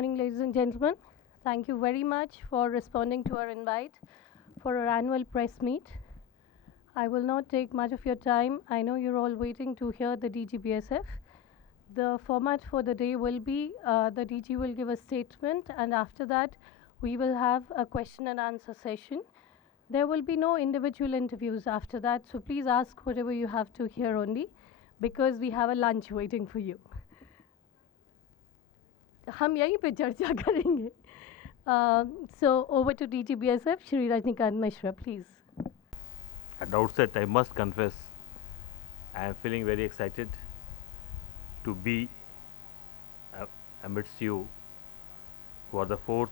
Morning, ladies and gentlemen. Thank you very much for responding to our invite for our annual press meet. I will not take much of your time. I know you're all waiting to hear the DGBSF. The format for the day will be the DG will give a statement, and after that, we will have a question and answer session. There will be no individual interviews after that, so please ask whatever you have to hear only, because we have a lunch waiting for you. हम यहीं पे चर्चा करेंगे. So over to DGBSF, Shri Rajnikant Mishra, please. At the outset, I must confess, I am feeling very excited to be amidst you, who are the fourth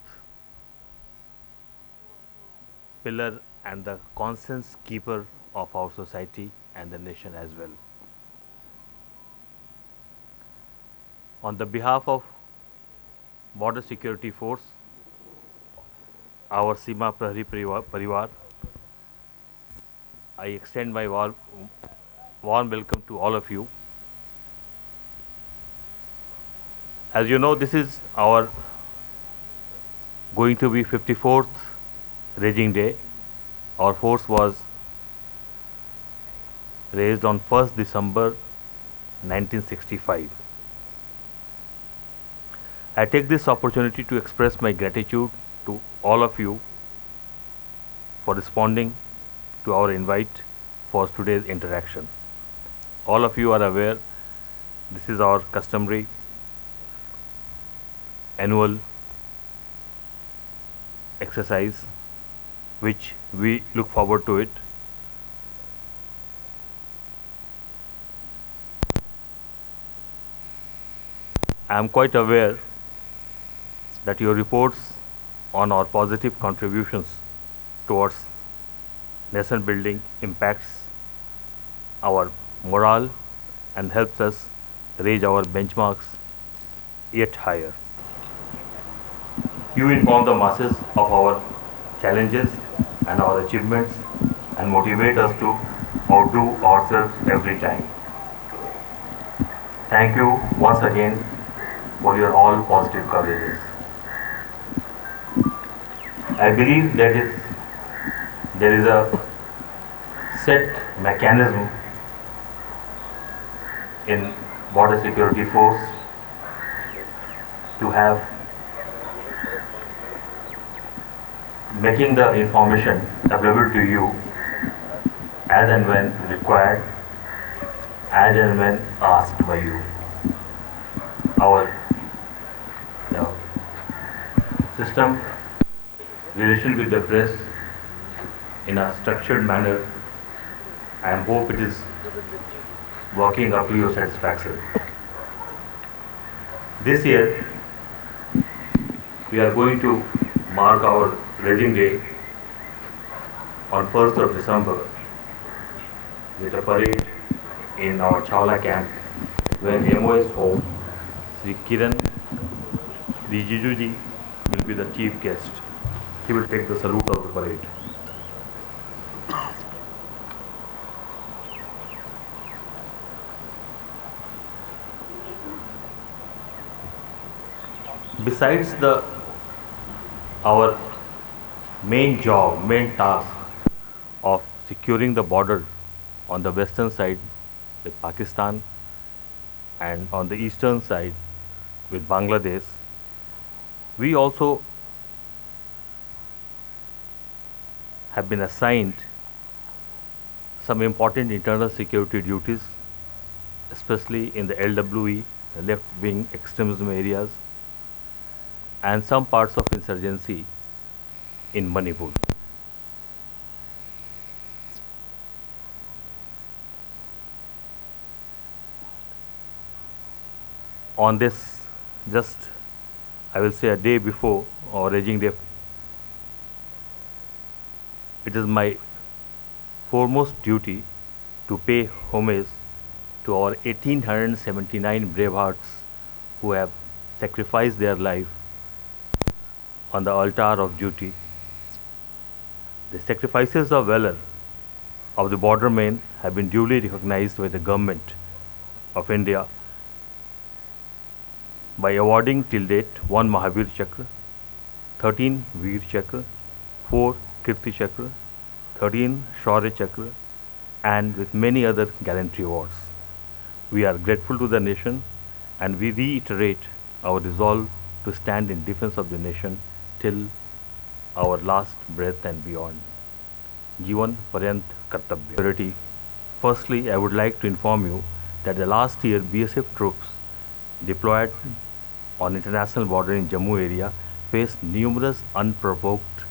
pillar and the conscience keeper of our society and the nation as well. On the behalf of Border Security Force, our Seema Prahari Parivar, I extend my warm welcome to all of you. As you know, this is our going to be 54th Raging Day. Our force was raised on 1st December 1965. I take this opportunity to express my gratitude to all of you for responding to our invite for today's interaction. All of you are aware this is our customary annual exercise, which we look forward to it. I am quite aware that your reports on our positive contributions towards nation building impacts our morale and helps us raise our benchmarks yet higher. You inform the masses of our challenges and our achievements and motivate us to outdo ourselves every time. Thank you once again for your all positive coverages. I believe there is a set mechanism in Border Security Force to have making the information available to you as and when required, as and when asked by you. Our system relation with the press in a structured manner, and hope it is working up to your satisfaction. This year, we are going to mark our Raging Day on 1st of December with a parade in our Chawla camp, where MOS home, Sri Kiran Rijijuji will be the chief guest. He will take the salute of the parade. Besides our main task of securing the border on the western side with Pakistan and on the eastern side with Bangladesh, we also have been assigned some important internal security duties, especially in the LWE, the left-wing extremism areas, and some parts of insurgency in Manipur. On this, I will say a day before our Raging Day, it is my foremost duty to pay homage to our 1879 brave hearts who have sacrificed their life on the altar of duty. The sacrifices of valor of the bordermen have been duly recognized by the government of India by awarding till date 1 Mahavir Chakra, 13 Veer Chakra, 4 Kirti Chakra, 13 Shaurya Chakra, and with many other gallantry awards. We are grateful to the nation and we reiterate our resolve to stand in defense of the nation till our last breath and beyond. Jivan Paryant Kartabya. Firstly, I would like to inform you that the last year BSF troops deployed on international border in Jammu area faced numerous unprovoked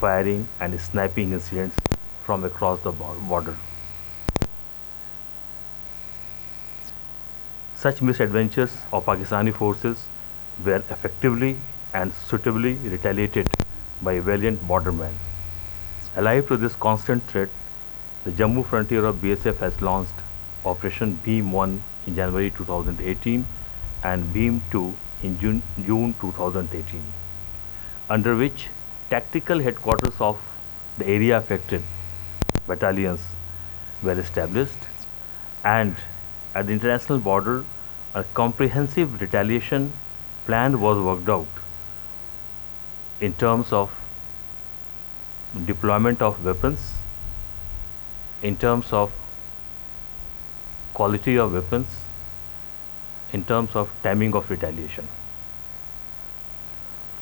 firing and sniping incidents from across the border. Such misadventures of Pakistani forces were effectively and suitably retaliated by valiant bordermen. Alive to this constant threat, the Jammu frontier of BSF has launched Operation Bheem 1 in January 2018 and Bheem 2 in June 2018, under which tactical headquarters of the area affected battalions were established, and at the international border a comprehensive retaliation plan was worked out in terms of deployment of weapons, in terms of quality of weapons, in terms of timing of retaliation.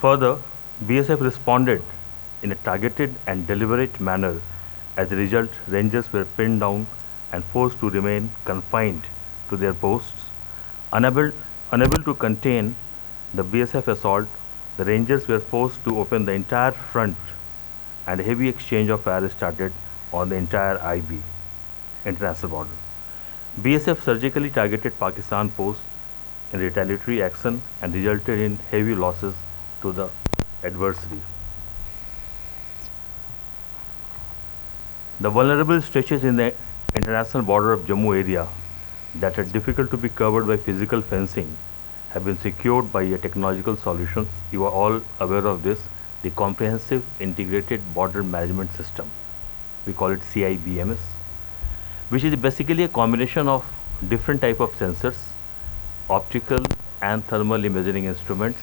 Further, BSF responded in a targeted and deliberate manner. As a result, Rangers were pinned down and forced to remain confined to their posts. Unable to contain the BSF assault, the Rangers were forced to open the entire front and a heavy exchange of fire started on the entire IB, international border. BSF surgically targeted Pakistan posts in retaliatory action and resulted in heavy losses to the adversary. The vulnerable stretches in the international border of Jammu area that are difficult to be covered by physical fencing have been secured by a technological solution. You are all aware of this, the Comprehensive Integrated Border Management System. We call it CIBMS, which is basically a combination of different type of sensors, optical and thermal imaging instruments,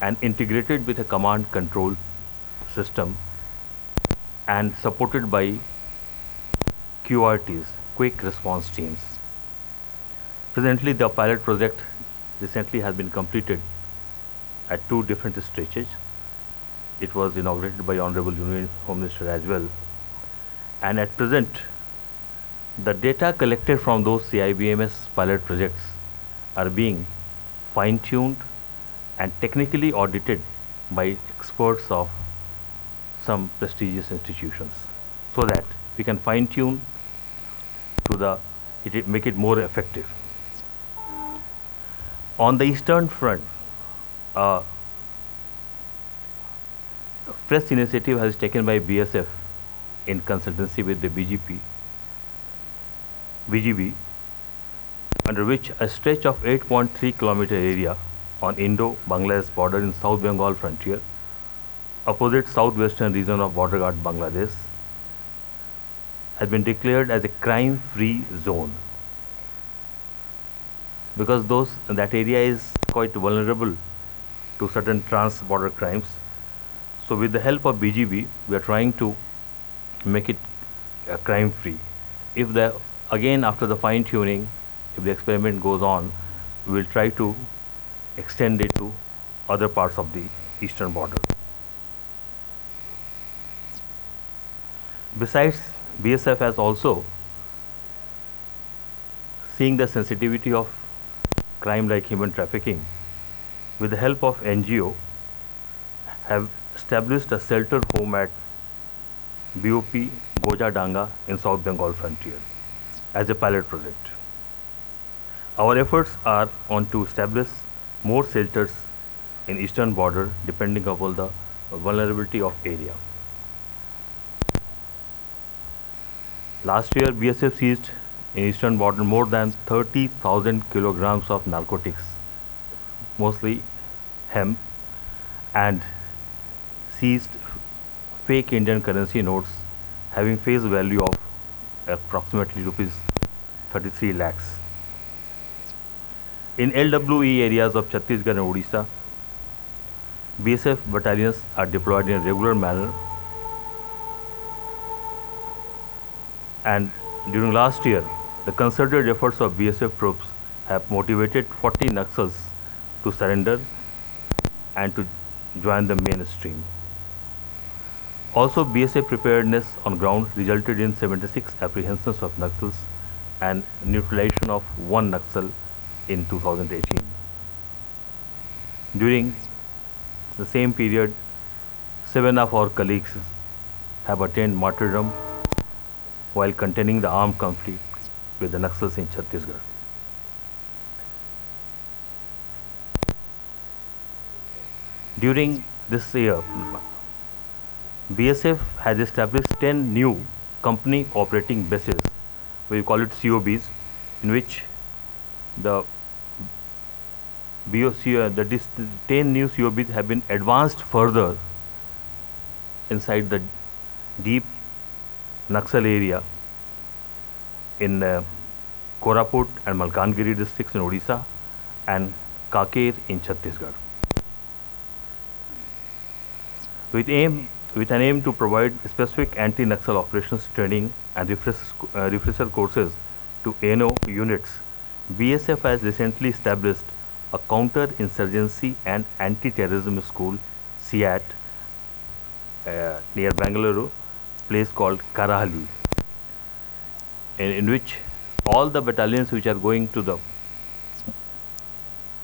and integrated with a command control system and supported by QRTs, quick response teams. Presently, the pilot project recently has been completed at 2 different stages. It was inaugurated by Honorable Union Home Minister as well. And at present, the data collected from those CIBMS pilot projects are being fine-tuned and technically audited by experts of some prestigious institutions, so that we can fine-tune to make it more effective. On the eastern front, a fresh initiative has taken by BSF in consultancy with the BGB, under which a stretch of 8.3 kilometer area on Indo-Bangladesh border in South Bengal frontier, opposite southwestern region of border guard Bangladesh, has been declared as a crime-free zone, because that area is quite vulnerable to certain trans-border crimes. So with the help of BGB, we are trying to make it crime-free. Again, after the fine-tuning, if the experiment goes on, we will try to extend it to other parts of the eastern border. Besides, BSF has also, seeing the sensitivity of crime like human trafficking, with the help of NGO, have established a shelter home at BOP Goja Danga in South Bengal frontier as a pilot project. Our efforts are on to establish more shelters in eastern border depending upon the vulnerability of area. Last year, BSF seized in eastern border more than 30,000 kilograms of narcotics, mostly hemp, and seized fake Indian currency notes having face value of approximately rupees 33 lakhs. In LWE areas of Chhattisgarh and Odisha, BSF battalions are deployed in a regular manner, and during last year, the concerted efforts of BSF troops have motivated 40 Naxals to surrender and to join the mainstream. Also, BSF preparedness on ground resulted in 76 apprehensions of Naxals and neutralization of 1 Naxal in 2018. During the same period, 7 of our colleagues have attained martyrdom while containing the armed conflict with the Naxals in Chhattisgarh. During this year, BSF has established 10 new company operating bases, we call it COBs, in which the 10 new COBs have been advanced further inside the deep Naxal area in Koraput and Malkangiri districts in Odisha and Kaker in Chhattisgarh. With an aim to provide specific anti-Naxal operations training and refresher courses to ANO units, BSF has recently established a counter-insurgency and anti-terrorism school, CIAT, near Bangalore, place called Karahali, in which all the battalions which are going to the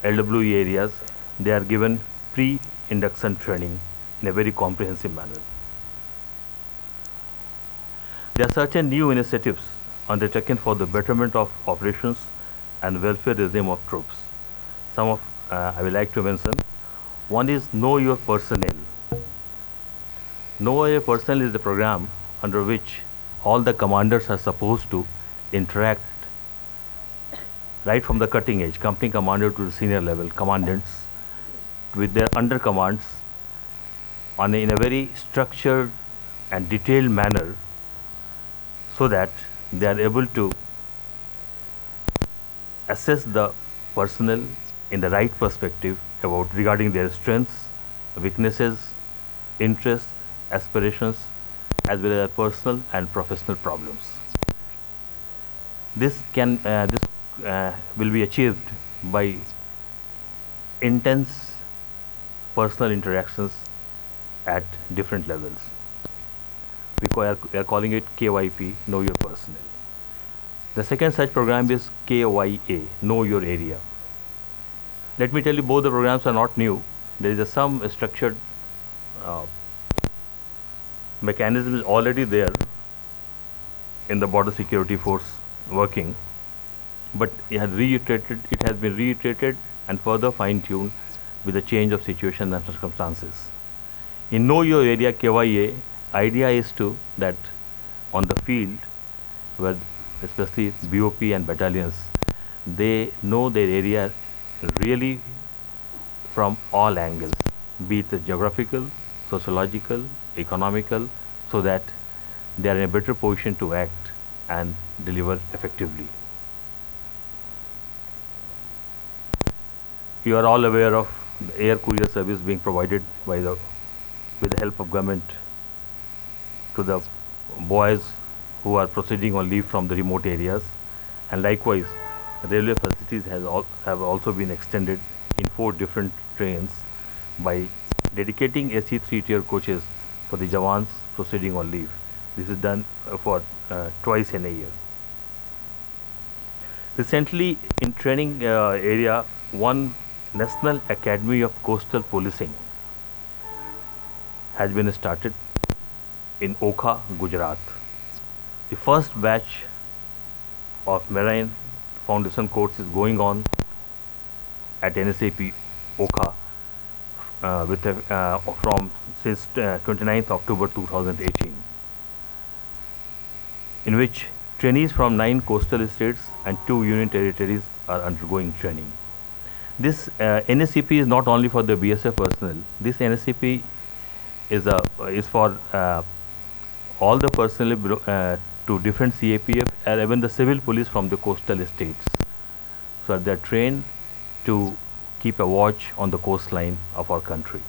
LWE areas, they are given pre-induction training in a very comprehensive manner. There are certain new initiatives undertaken for the betterment of operations and welfare regime of troops. Some of I would like to mention. One is Know Your Personnel. Know Your Personnel is the program under which all the commanders are supposed to interact right from the cutting edge, company commander to the senior level commandants, with their undercommands in a very structured and detailed manner, so that they are able to assess the personnel in the right perspective about regarding their strengths, weaknesses, interests, aspirations, as well as their personal and professional problems. This will be achieved by intense personal interactions at different levels. We are calling it KYP, Know Your Personnel. The second such program is KYA, Know Your Area. Let me tell you, both the programs are not new. There is some structured mechanism is already there in the border security force working, but it has been reiterated and further fine-tuned with the change of situation and circumstances. In Know Your Area, KYA, idea is that on the field, where especially BOP and battalions, they know their area really from all angles, be it the geographical, sociological, economical, so that they are in a better position to act and deliver effectively. You are all aware of the air courier service being provided with the help of government to the boys who are proceeding on leave from the remote areas, and likewise railway facilities have also been extended in 4 different trains by dedicating AC3 tier coaches for the Jawans proceeding on leave. This is done for twice in a year. Recently, in training area, one National Academy of Coastal Policing has been started in Okha, Gujarat. The first batch of Marine Foundation course is going on at NSAP Okha from since 29th October 2018, in which trainees from 9 coastal states and 2 union territories are undergoing training. This NSCP is not only for the BSF personnel. This NSCP is for all the personnel to different CAPF and even the civil police from the coastal states. So they are trained to keep a watch on the coastline of our country.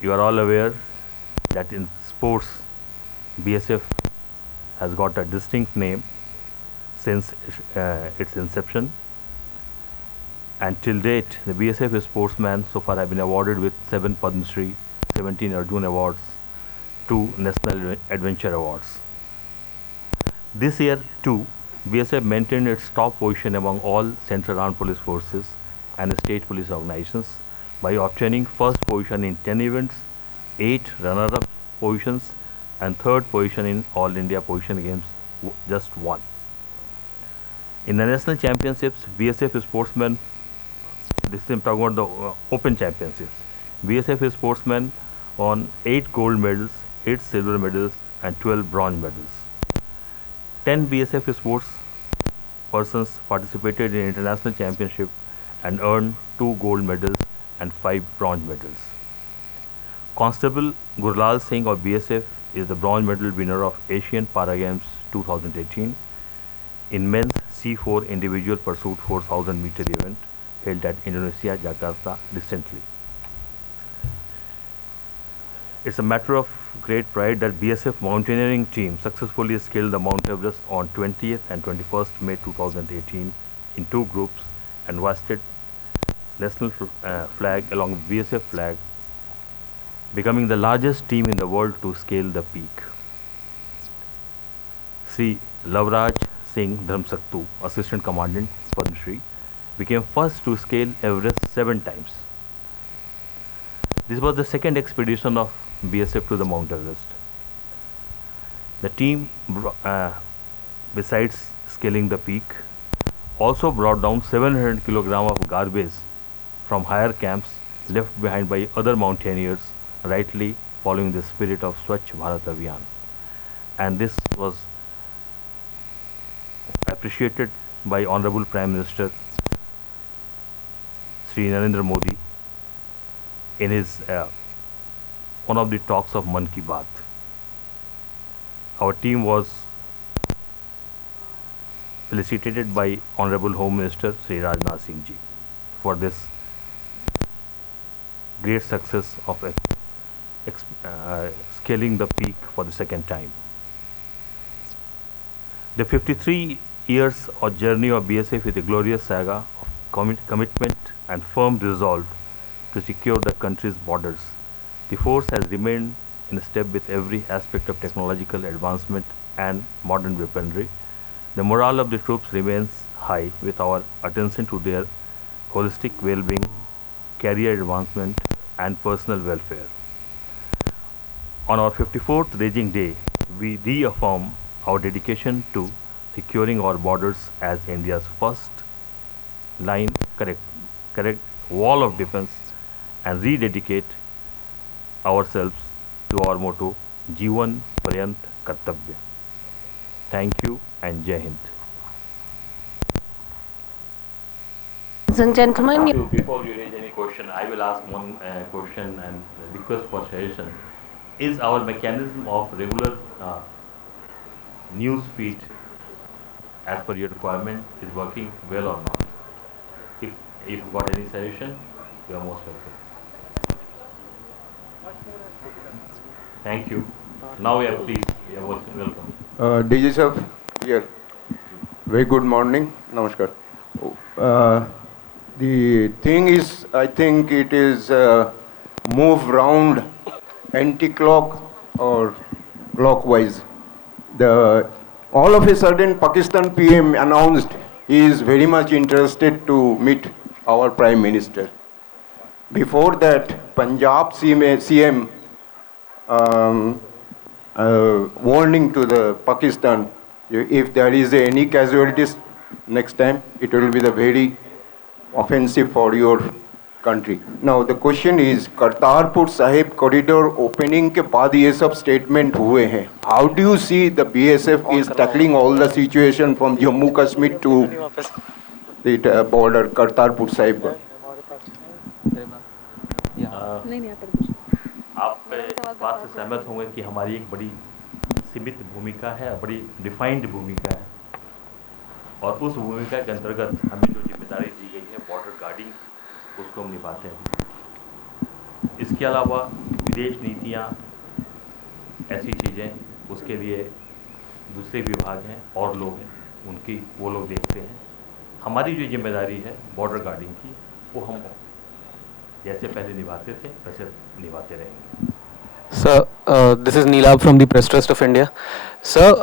You are all aware that in sports, BSF has got a distinct name since its inception. And till date, the BSF sportsmen so far have been awarded with 7 Padma Shri, 17 Arjun Awards, 2 National Adventure Awards. This year, too, BSF maintained its top position among all Central Armed Police Forces and state police organizations by obtaining first position in 10 events, 8 runner-up positions, and third position in All India position games, just 1. In the national championships, BSF sportsmen, this is talking about the Open Championships, BSF sportsmen won 8 gold medals, 8 silver medals, and 12 bronze medals. 10 BSF sports persons participated in international championship and earned 2 gold medals and 5 bronze medals. Constable Gurlal Singh of BSF is the bronze medal winner of Asian Para Games 2018 in men's C4 individual pursuit 4,000 meter event held at Indonesia, Jakarta recently. It's a matter of great pride that BSF mountaineering team successfully scaled the Mount Everest on 20th and 21st May 2018 in 2 groups and hoisted national flag along with BSF flag, becoming the largest team in the world to scale the peak. Sri Lavraj Singh Dharmsaktu, Assistant Commandant Padma Shri, became first to scale Everest 7 times. This was the second expedition of BSF to the Mount Everest. The team, besides scaling the peak, also brought down 700 kg of garbage from higher camps left behind by other mountaineers, rightly following the spirit of Swachh Bharat Abhiyan. And this was appreciated by Honorable Prime Minister Sri Narendra Modi in his one of the talks of Mann Ki Baat. Our team was felicitated by Honorable Home Minister Sri Rajnath Singh Ji for this great success of scaling the peak for the second time. The 53 years of journey of BSF is a glorious saga of commitment and firm resolve to secure the country's borders. The force has remained in step with every aspect of technological advancement and modern weaponry. The morale of the troops remains high with our attention to their holistic well-being, career advancement, and personal welfare. On our 54th Raging Day, we reaffirm our dedication to securing our borders as India's first line correct wall of defense and rededicate ourselves to our motto, Jeevan Paryant Kartavya. Thank you and Jai Hind. Ladies and gentlemen, Before you raise any question, I will ask one question and request for suggestion. Is our mechanism of regular news feed as per your requirement is working well or not? If you got any suggestion, you are most welcome. Thank you. Now you are pleased. You are most welcome. DG sir, here. Very good morning. Namaskar. The thing is, I think it is move round anti-clock or clockwise. All of a sudden, Pakistan PM announced he is very much interested to meet our Prime Minister. Before that, Punjab CM warning to the Pakistan, if there is any casualties next time, it will be the very offensive for your country. Now the question is, Kartarpur Sahib corridor opening के बाद ये सब statement हुए हैं. How do you see the BSF is tackling all the situation from Jammu Kashmir to the border Kartarpur Sahib? आप इस बात से सहमत होंगे कि हमारी एक बड़ी सीमित भूमिका है, बड़ी डिफाइंड भूमिका है और उस भूमिका के अंतर्गत हमें जो जिम्मेदारी दी गई है बॉर्डर गार्डिंग, उसको हम निभाते हैं। इसके अलावा विदेश नीतियाँ, ऐसी चीज़ें, उसके लिए दूसरे विभाग हैं और लोग हैं, उनकी वो लोग देखते हैं। हमारी जो जिम्मेदारी है बॉर्डर गार्डिंग की, वो हम जैसे पहले निभाते थे वैसे निभाते रहेंगे। Sir, this is Neelab from the Press Trust of India. Sir,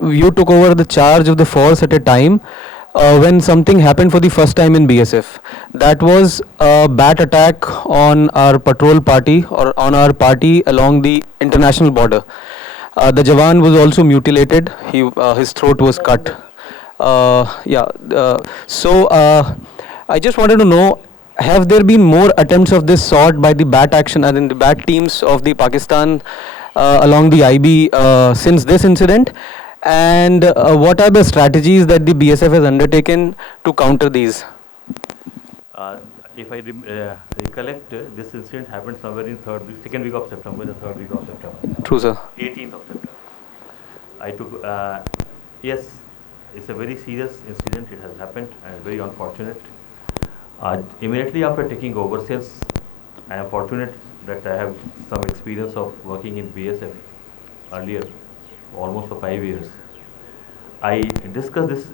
you took over the charge of the force at a time when something happened for the first time in BSF. That was a bat attack on our patrol party or on our party along the international border. The Jawan was also mutilated. His throat was cut. I just wanted to know, have there been more attempts of this sort by the BAT action and in the BAT teams of the Pakistan along the IB since this incident? And what are the strategies that the BSF has undertaken to counter these? If I recollect, this incident happened somewhere in second week of September, the third week of September. True, sir. 18th of September. I took, yes, it's a very serious incident. It has happened and very unfortunate. Immediately after taking over, since I am fortunate that I have some experience of working in BSF earlier, almost for 5 years, I discussed this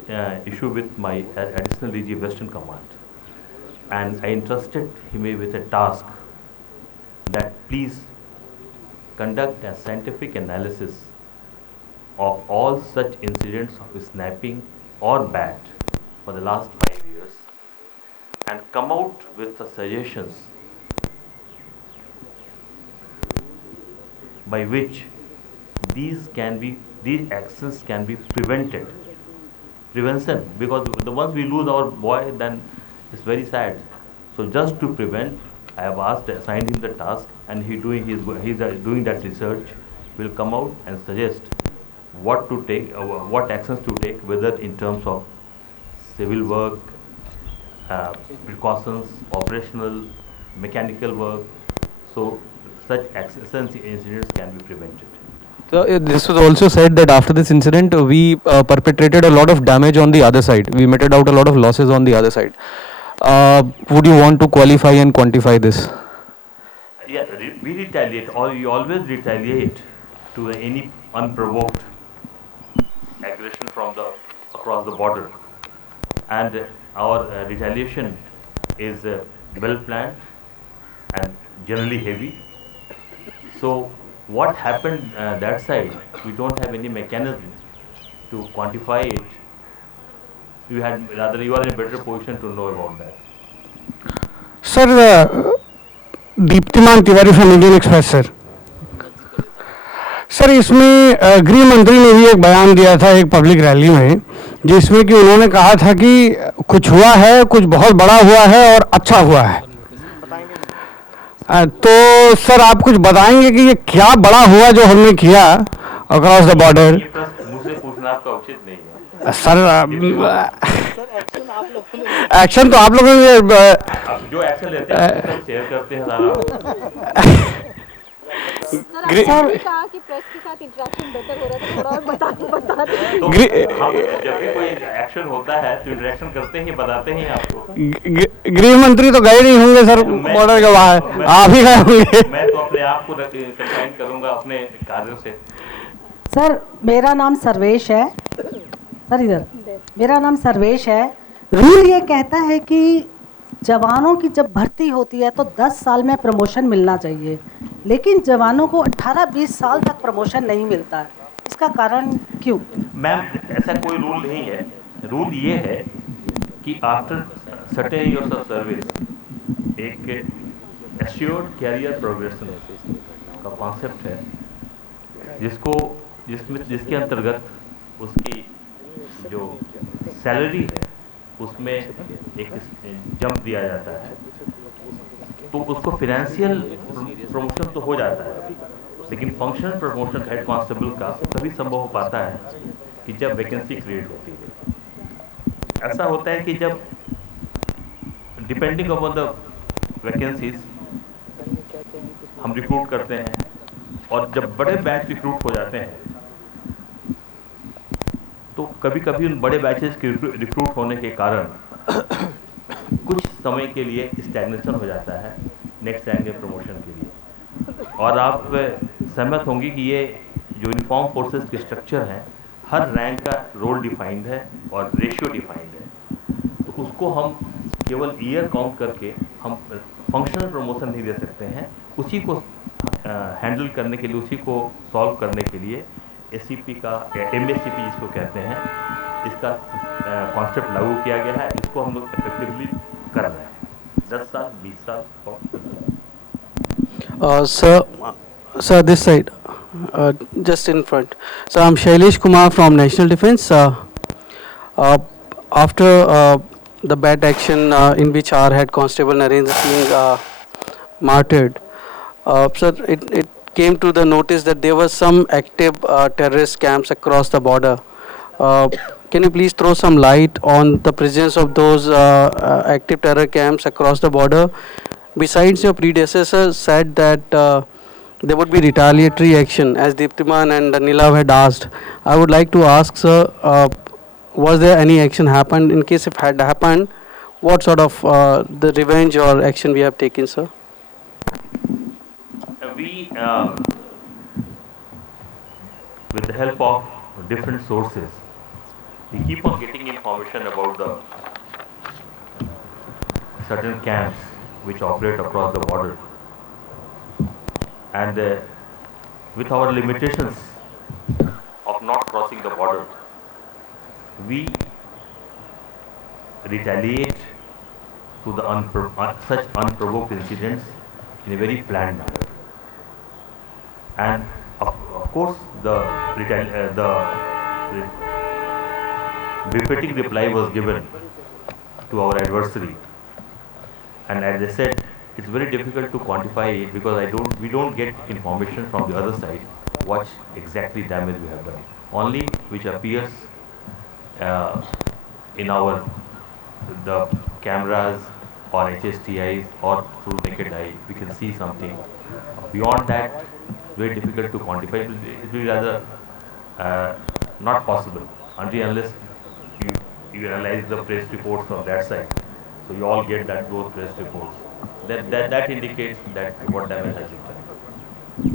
issue with my additional DG Western Command, and I entrusted him with a task that please conduct a scientific analysis of all such incidents of snapping or bat for the last 5 years and come out with the suggestions by which these actions can be prevented. Prevention, because the once we lose our boy, then it's very sad. So just to prevent, I have assigned him the task, and he's doing that research. Will come out and suggest what to take, what actions to take, whether in terms of civil work, precautions, operational, mechanical work, so such incidents can be prevented. So this was also said that after this incident, we perpetrated a lot of damage on the other side. We meted out a lot of losses on the other side. Would you want to qualify and quantify this? Yeah, we retaliate, or we always retaliate to any unprovoked aggression from across the border, and our retaliation is well planned and generally heavy. So what happened that side, we don't have any mechanism to quantify it. You are in a better position to know about that. Sir, Deeptiman Tiwari from Indian Express sir, इसमें गृह मंत्री ने भी एक बयान दिया था एक पब्लिक रैली में, जिसमें कि उन्होंने कहा था कि कुछ हुआ है, कुछ बहुत बड़ा हुआ है और अच्छा हुआ है। तो सर आप कुछ बताएंगे कि ये क्या बड़ा हुआ जो हमने किया अक्रॉस द बॉर्डर? मुझे पूछना आपका उचित नहीं है सर। एक्शन तो आप लोगों ने जो एक्शन लेते हैं शेयर करते हैं सारा। सर कहा कि प्रेस के साथ इंटरेक्शन बेटर हो रहा है, थोड़ा और बता दो। तो जब भी कोई एक्शन होता है तो इंटरेक्शन करते हैं, बताते हैं आपको। गृह मंत्री तो गए नहीं होंगे सर बॉर्डर के बाहर, आप ही गए होंगे। मैं तो अपने आप को कंफाइन करूंगा अपने कार्यों से। सर मेरा नाम सर्वेश है। सर इधर, मेरा नाम सर्वेश है। रूल ये कहता है कि जवानों की जब भर्ती होती है तो 10 साल में प्रमोशन मिलना चाहिए, लेकिन जवानों को 18-20 साल तक प्रमोशन नहीं मिलता है। इसका कारण क्यों? मैम, ऐसा कोई रूल नहीं है। रूल ये है कि after certain years of service एक एश्योर्ड कैरियर प्रोग्रेशन का कॉन्सेप्ट है, जिसके अंतर्गत उसकी जो सैलरी है उसमें एक जंप दिया जाता है, तो उसको फाइनेंशियल प्रमोशन तो हो जाता है, लेकिन फंक्शनल प्रमोशन हेड कांस्टेबल का तभी संभव हो पाता है कि जब वैकेंसी क्रिएट होती है। ऐसा होता है कि जब डिपेंडिंग अपॉन द वैकेंसीज हम रिक्रूट करते हैं, और जब बड़े बैच रिक्रूट हो जाते हैं तो कभी कभी उन बड़े बैचेस के रिक्रूट होने के कारण कुछ समय के लिए स्टैग्नेशन हो जाता है नेक्स्ट रैंक के प्रमोशन के लिए। और आप सहमत होंगे कि ये जो यूनिफॉर्म फोर्सेस के स्ट्रक्चर हैं, हर रैंक का रोल डिफाइंड है और रेशियो डिफाइंड है। तो उसको हम केवल ईयर काउंट करके हम फंक्शनल प्रमोशन नहीं दे सकते हैं। उसी को हैंडल करने के लिए, उसी को सॉल्व करने के लिए एससीपी का एमएससीपी जिसको कहते हैं, इसका कॉन्सेप्ट लागू किया गया है। इसको हम लोग इफेक्टिवली कर रहे हैं 10 साल 20 साल Sir, this side, just in front. So I'm Shailesh Kumar from National Defense. After the bad action in which our head constable Narendra Singh martyred, sir, it came to the notice that there were some active terrorist camps across the border. Can you please throw some light on the presence of those active terror camps across the border? Besides, your predecessor said that there would be retaliatory action, as Deeptiman and Nilav had asked. I would like to ask, sir, was there any action happened? In case if had happened, what sort of the revenge or action we have taken, sir? We, with the help of different sources, we keep on getting information about the certain camps which operate across the border. And with our limitations of not crossing the border, we retaliate to the such unprovoked incidents in a very planned manner. And of course, the befitting reply was given to our adversary. And as I said, it's very difficult to quantify it because we don't get information from the other side what exactly damage we have done. Only which appears in the cameras or HSTIs or through naked eye, we can see something. Beyond that, very difficult to quantify. It will be rather not possible until unless you analyze the press reports from that side. So you all get those press reports. That indicates that what damage has been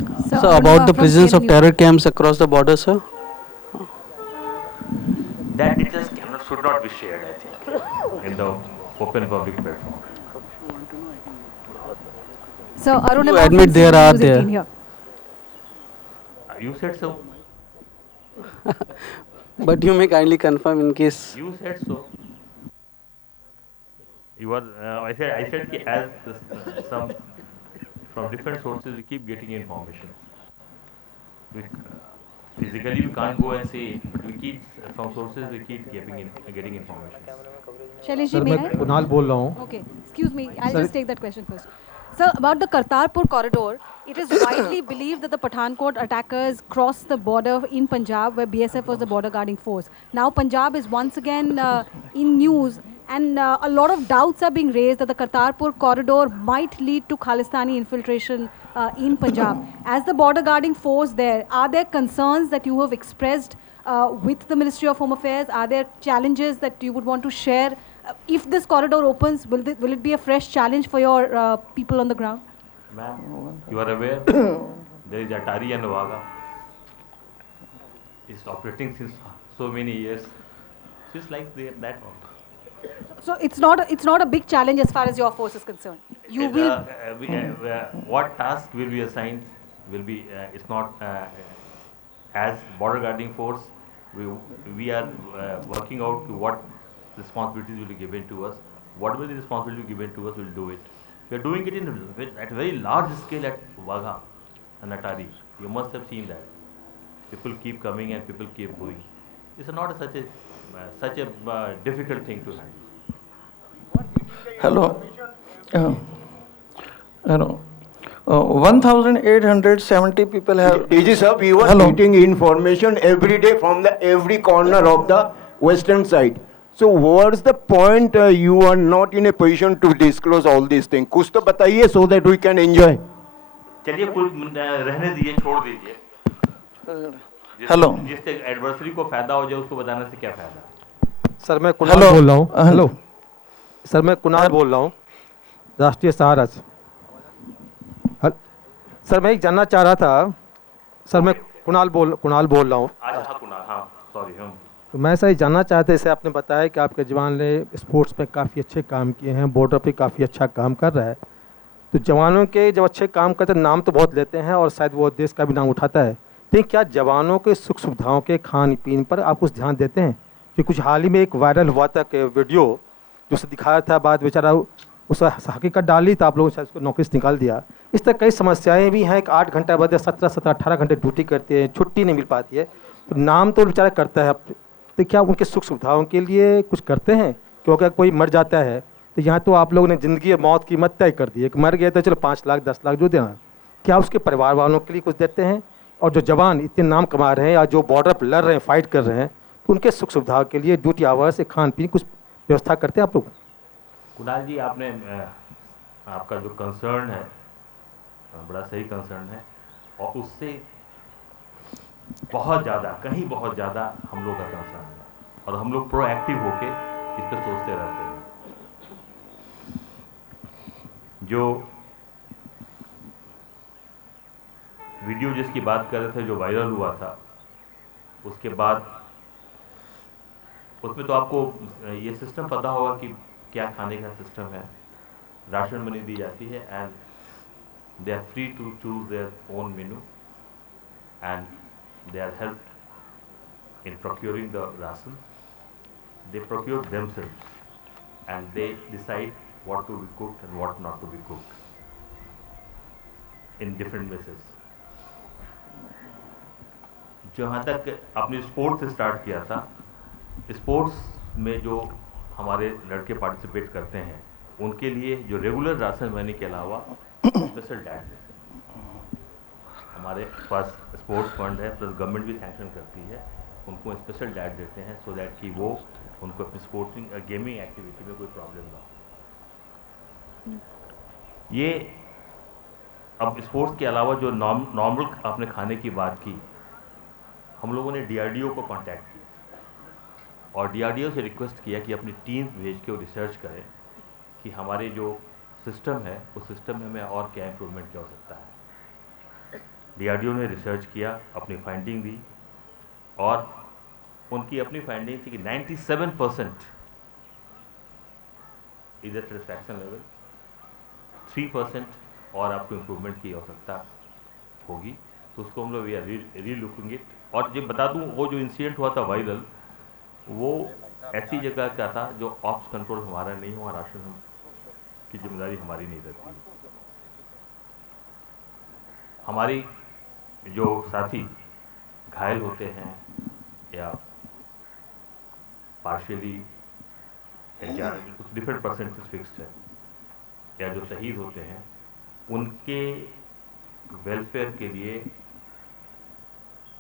done. So about the presence of terror camps across the border, sir? That details should not be shared, I think, in the open public platform. So Arun, You admit there are News there. 18 here. You said so. But you may kindly confirm in case. You said so. You are. I said कि as some from different sources we keep getting information. Physically we can't go and see, but we keep from sources we keep getting information. Shailesh ji, sir may मैं I? Kunal बोल रहा हूँ Okay, excuse me, I'll Sir- just take that question first. Sir, about the Kartarpur corridor, it is widely believed that the Pathankot attackers crossed the border in Punjab, where BSF was the border guarding force. Now Punjab is once again in news, and a lot of doubts are being raised that the Kartarpur corridor might lead to Khalistani infiltration in Punjab. As the border guarding force there, are there concerns that you have expressed with the Ministry of Home Affairs? Are there challenges that you would want to share? If this corridor opens, will it be a fresh challenge for your people on the ground? Ma'am, you are aware there is Atari and Vaga. It's operating since so many years. So it's like that. So it's not a big challenge as far as your force is concerned. You will. What task will be assigned will be. It's not as border guarding force. We are working out what responsibilities will be given to us. Whatever the responsibility given to us, we'll do it. We are doing it at very large scale at Wagha and Atari. You must have seen that. People keep coming and people keep going. It's not such a difficult thing to handle. Hello. Hello. 1,870 people have. DG sir, we were Hello. getting information every day from every corner of the western side. So what's the point you are not in a position to disclose all these things? कुछ तो बताइए so that we can enjoy. चलिए रहने दीजिए, छोड़ दीजिए. Hello जिससे adversary को फायदा हो जाए उसको बताने से क्या फायदा? सर मैं कुणाल बोल रहा हूँ। हेलो सर, मैं कुणाल बोल रहा हूँ, राष्ट्रीय सहारा से। सर मैं एक जानना चाह रहा था, सर मैं कुणाल बोल रहा हूँ। अच्छा कुणाल, हाँ सॉरी। तो मैं सर ये जानना चाहते, जैसे आपने बताया कि आपके जवान ने स्पोर्ट्स में काफ़ी अच्छे काम किए हैं, बॉर्डर पे काफ़ी अच्छा काम कर रहा है, तो जवानों के जब अच्छे काम करते हैं नाम तो बहुत लेते हैं और शायद वो देश का भी नाम उठाता है, लेकिन क्या जवानों के सुख सुविधाओं के खान पीन पर आप कुछ ध्यान देते हैं? कि कुछ हाल ही में एक वायरल हुआ था कि वीडियो जो उसे दिखाया था, बाद बेचारा उस हकीकत डाली तो आप लोगों ने शायद उसको नौकरी से निकाल दिया। इस तरह कई समस्याएं भी हैं कि 8 घंटे बाद 17-18 घंटे ड्यूटी करते हैं, छुट्टी नहीं मिल पाती है, तो नाम तो बेचारा करता है, तो क्या उनके सुख सुविधाओं के लिए कुछ करते हैं? क्योंकि अगर कोई मर जाता है तो यहाँ तो आप लोगों ने ज़िंदगी और मौत की कीमत तय कर दी है कि मर गया तो चलो 5 लाख 10 लाख जो देना, क्या उसके परिवार वालों के लिए कुछ देते हैं? और जो जवान इतने नाम कमा रहे हैं या जो बॉर्डर पर लड़ रहे हैं, फाइट कर रहे हैं, तो उनके सुख सुविधाओं के लिए ड्यूटी आवर्स से खान पीन कुछ व्यवस्था करते हैं आप लोग? कुणाल जी, आपने आपका जो कंसर्न है बड़ा सही कंसर्न है, और उससे बहुत ज़्यादा, कहीं बहुत ज़्यादा हम लोग का कंसर्न है, और हम लोग प्रोएक्टिव होके इस पर सोचते रहते हैं। जो वीडियो जिसकी बात कर रहे थे, जो वायरल हुआ था, उसके बाद उसमें तो आपको ये सिस्टम पता होगा कि क्या खाने का सिस्टम है। राशन मनी दी जाती है and they are free to choose their own menu and they are helped in procuring the ration. They procure themselves and they decide what to be cooked and what not to be cooked in different messes. जहाँ तक अपनी sports से start किया था, sports में जो हमारे लड़के पार्टिसिपेट करते हैं उनके लिए जो रेगुलर राशन मनी के अलावा स्पेशल डाइट देते हैं। हमारे पास स्पोर्ट्स फंड है, प्लस गवर्नमेंट भी सैंक्शन करती है, उनको स्पेशल डाइट देते हैं सो दैट कि वो उनको अपनी स्पोर्टिंग गेमिंग एक्टिविटी में कोई प्रॉब्लम ना हो। ये अब स्पोर्ट्स के अलावा जो नॉर्मल आपने खाने की बात की, हम लोगों ने DRDO को कांटेक्ट किया और DRDO से रिक्वेस्ट किया कि अपनी टीम भेज के वो रिसर्च करें कि हमारे जो सिस्टम है उस सिस्टम में हमें और क्या इम्प्रूवमेंट किया हो सकता है। DRDO ने रिसर्च किया, अपनी फाइंडिंग दी, और उनकी अपनी फाइंडिंग थी कि 97% इज द सेटिस्फैक्शन लेवल, 3% और आपको इम्प्रूवमेंट की आवश्यकता होगी, तो उसको हम लोग वी आर री लुकिंग इट। और जो बता दूं, वो जो इंसिडेंट हुआ था वायरल, वो ऐसी जगह का था जो ऑप्स कंट्रोल हमारा नहीं हुआ, राशन की जिम्मेदारी हमारी नहीं रहती। हमारी जो साथी घायल होते हैं या पार्शियली या कुछ डिफरेंट परसेंटेज फिक्स्ड है, या जो शहीद होते हैं, उनके वेलफेयर के लिए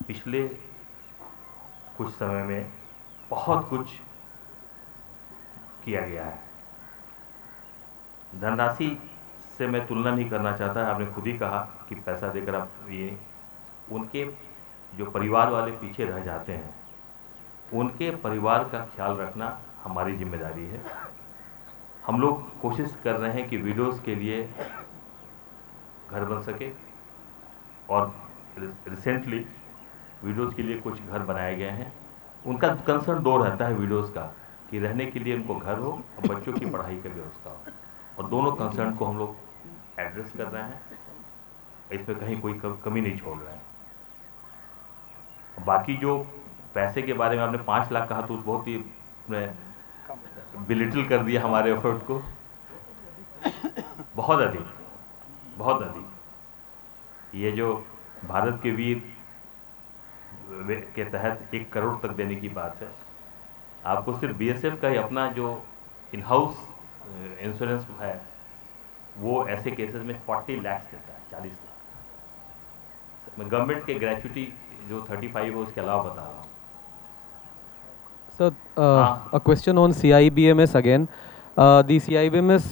पिछले कुछ समय में बहुत कुछ किया गया है। धनराशि से मैं तुलना नहीं करना चाहता, आपने खुद ही कहा कि पैसा देकर आप ये, उनके जो परिवार वाले पीछे रह जाते हैं, उनके परिवार का ख्याल रखना हमारी जिम्मेदारी है। हम लोग कोशिश कर रहे हैं कि विडोज़ के लिए घर बन सके, और रिसेंटली विडोज़ के लिए कुछ घर बनाए गए हैं। उनका कंसर्न दो रहता है विडोज़ का, कि रहने के लिए उनको घर हो और बच्चों की पढ़ाई की व्यवस्था हो, और दोनों कंसर्न को हम लोग एड्रेस कर रहे हैं, इसमें कहीं कोई कमी नहीं छोड़ रहे हैं। बाकी जो पैसे के बारे में आपने 5 लाख कहा, तो बहुत ही बिलिटल कर दिया हमारे एफर्ट को, बहुत अधिक, बहुत अधिक। ये जो भारत के वीर के तहत 1 करोड़ तक देने की बात है, आपको सिर्फ BSF का ही अपना जो इन हाउस इंश्योरेंस है, वो ऐसे केसेस में 40 लाख देता है, 40 लाख। मैं गवर्नमेंट के ग्रेचुटी जो 35 है उसके अलावा बता रहा हूँ। So, a question on CIBMS again. The CIBMS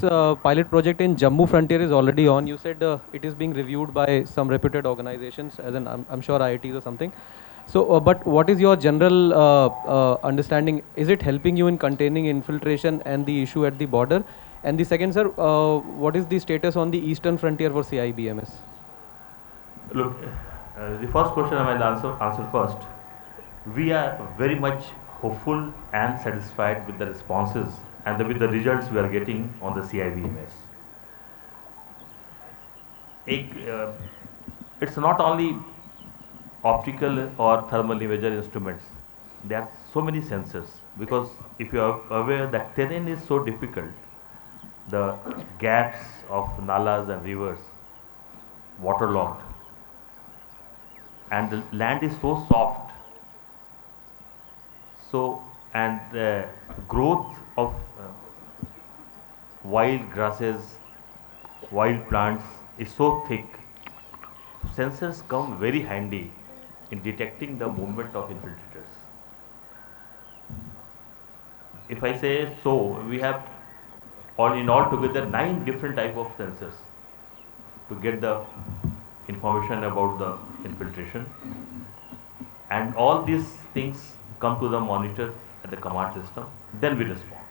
pilot project in Jammu frontier is already on. You said it is being reviewed by some reputed organizations, as in I'm sure IITs or something. So, but what is your general understanding? Is it helping you in containing infiltration and the issue at the border? And the second, sir, what is the status on the eastern frontier for CIBMS? Look, the first question I will answer first. We are very much hopeful and satisfied with the responses and with the results we are getting on the CIBMS. It's not only optical or thermal imager instruments. There are so many sensors, because if you are aware that terrain is so difficult, the gaps of nalas and rivers, waterlogged, and the land is so soft. So, and the growth of wild grasses, wild plants is so thick. Sensors come very handy in detecting the movement of infiltrators. If I say so, we have all together 9 different type of sensors to get the information about the infiltration, and all these things come to the monitor at the command system, then we respond.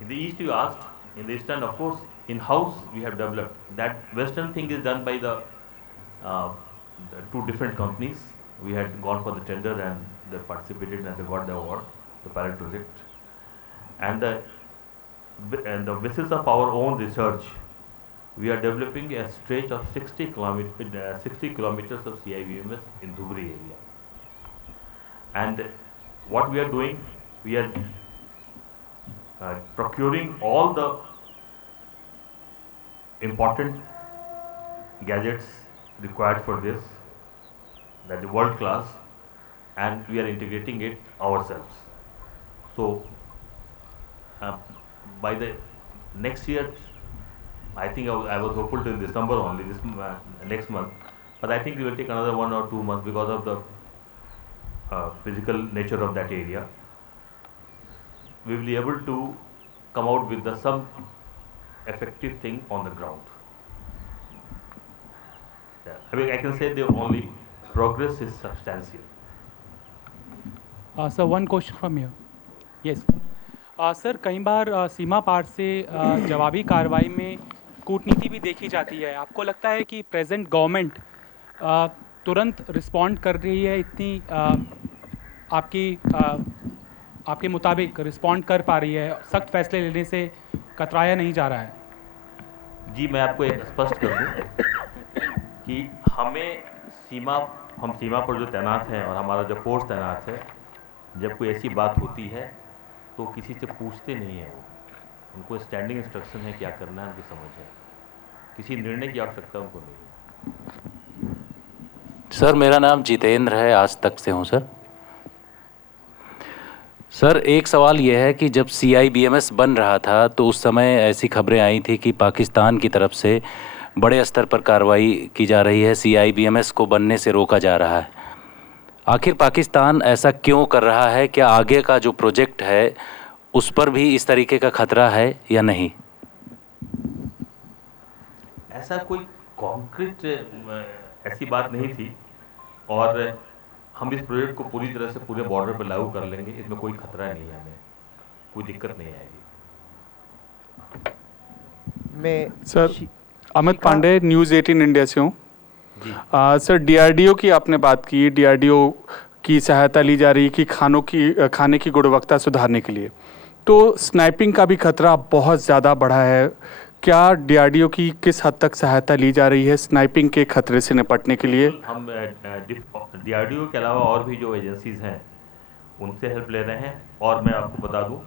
In the east you asked, in the eastern of course in-house we have developed. That western thing is done by the 2 different companies. We had gone for the tender and they participated and they got the award, the pilot project. And the basis of our own research, we are developing a stretch of 60 kilometers of CIBMS in Dhubri area. And what we are doing, we are procuring all the important gadgets required for this, that is world class, and we are integrating it ourselves. So by the next year, I think I was hopeful till December only, this next month, but I think it will take another 1 or 2 months because of the physical nature of that area. We will be able to come out with some effective thing on the ground. Yeah. I mean, I can say the only progress is substantial. Sir one question from you. Yes sir, कई बार सीमा पार से जवाबी कार्रवाई में कूटनीति भी देखी जाती है. आपको लगता है कि प्रेजेंट गवर्नमेंट तुरंत रिस्पॉन्ड कर रही है, इतनी आपके मुताबिक रिस्पॉन्ड कर पा रही है, सख्त फैसले लेने से कतराया नहीं जा रहा है? जी, मैं आपको एक स्पष्ट कर दूं कि हम सीमा पर जो तैनात हैं और हमारा जो फोर्स तैनात है, जब कोई ऐसी बात होती है तो किसी से पूछते नहीं हैं. उनको स्टैंडिंग इंस्ट्रक्शन है क्या करना है, उनकी समझ है, किसी निर्णय की आवश्यकता उनको नहीं है. सर, मेरा नाम जितेंद्र है, आज तक से हूँ सर. सर, एक सवाल यह है कि जब CIBMS बन रहा था तो उस समय ऐसी खबरें आई थी कि पाकिस्तान की तरफ से बड़े स्तर पर कार्रवाई की जा रही है, CIBMS को बनने से रोका जा रहा है. आखिर पाकिस्तान ऐसा क्यों कर रहा है? क्या आगे का जो प्रोजेक्ट है उस पर भी इस तरीके का खतरा है या नहीं? ऐसा कोई कॉन्क्रीट ऐसी बात नहीं थी, और हम इस प्रोजेक्ट को पूरी तरह से पूरे बॉर्डर पर लागू कर लेंगे, इसमें कोई खतरा नहीं है, हमें कोई दिक्कत नहीं आएगी. मैं sir Amit Pandey, news 18 India से हूँ. सर, DRDO की आपने बात की, DRDO की सहायता ली जा रही है कि खाने की गुणवत्ता सुधारने के लिए, तो स्नाइपिंग का भी खतरा बहुत ज़्यादा बढ़ा है. क्या DRDO की किस हद तक सहायता ली जा रही है स्नाइपिंग के खतरे से निपटने के लिए? हम DRDO के अलावा और भी जो एजेंसीज हैं उनसे हेल्प ले रहे हैं, और मैं आपको बता दूं,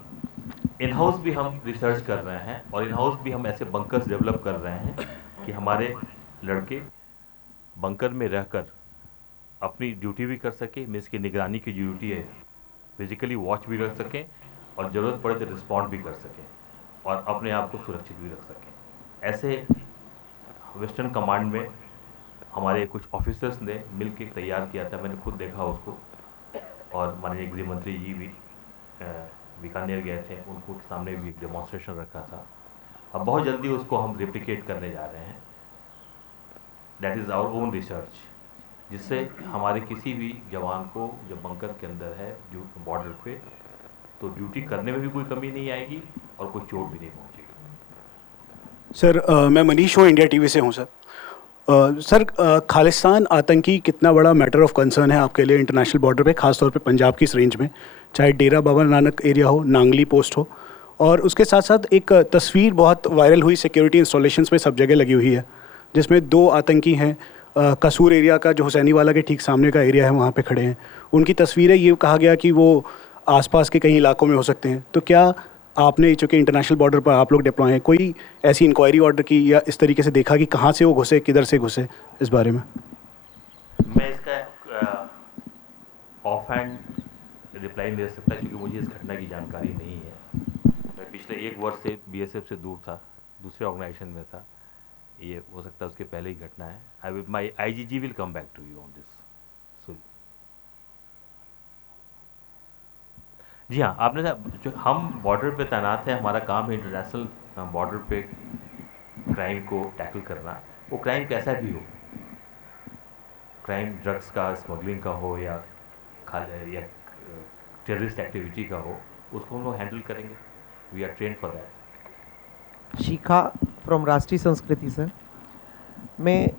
इन हाउस भी हम रिसर्च कर रहे हैं, और इन हाउस भी हम ऐसे बंकर्स डेवलप कर रहे हैं कि हमारे लड़के बंकर में रहकर अपनी ड्यूटी भी कर सके, मीन्स की निगरानी की ड्यूटी है, फिजिकली वॉच भी रख सकें, और ज़रूरत पड़े तो रिस्पॉन्ड भी कर सकें, और अपने आप को सुरक्षित भी रख सकें. ऐसे वेस्टर्न कमांड में हमारे कुछ ऑफिसर्स ने मिलकर तैयार किया था, मैंने खुद देखा उसको, और माननीय गृह मंत्री जी भी बीकानेर गए थे, उनको सामने भी डेमोन्स्ट्रेशन रखा था. अब बहुत जल्दी उसको हम रेप्लिकेट करने जा रहे हैं. That is our own research. जिससे हमारे किसी भी जवान को जब बंकर के अंदर है बॉर्डर पे, तो ड्यूटी करने में भी कोई कमी नहीं आएगी और कोई चोट भी नहीं पहुंचेगी। सर मैं मनीष हूँ, इंडिया टीवी से हूँ सर। सर खालिस्तान आतंकी कितना बड़ा मैटर ऑफ कंसर्न है आपके लिए इंटरनेशनल बॉर्डर पे, खासतौर पे पंजाब की इस रेंज में, चाहे डेरा बाबा नानक एरिया हो, नांगली पोस्ट हो, और उसके साथ साथ एक तस्वीर बहुत वायरल हुई सिक्योरिटी इंस्टॉलेशंस में सब जगह लगी हुई है, जिसमें 2 आतंकी हैं कसूर एरिया का, जो हुसैनी वाला के ठीक सामने का एरिया है, वहाँ पे खड़े हैं। उनकी तस्वीरें, ये कहा गया कि वो आसपास के कई इलाकों में हो सकते हैं। तो क्या आपने, चूँकि इंटरनेशनल बॉर्डर पर आप लोग डिप्लॉय हैं, कोई ऐसी इंक्वायरी ऑर्डर की या इस तरीके से देखा कि कहाँ से वो घुसे, किधर से घुसे, इस बारे में? मैं इसका ऑफ हैंड रिप्लाई नहीं दे सकता क्योंकि मुझे इस घटना की जानकारी नहीं है। मैं पिछले 1 वर्ष से बीएसएफ से दूर था, दूसरे ऑर्गेनाइजेशन में था। ये हो सकता है उसके पहले ही घटना है। My IGG will come back to you on this. जी हाँ, आपने जो हम बॉर्डर पे तैनात हैं, हमारा काम है इंटरनेशनल बॉर्डर पे क्राइम को टैकल करना। वो क्राइम कैसा भी हो, क्राइम ड्रग्स का, स्मगलिंग का हो या टेररिस्ट एक्टिविटी का हो, उसको हम लोग हैंडल करेंगे। We are train for that. Shikha from Rashtriya Sanskriti sir. मैं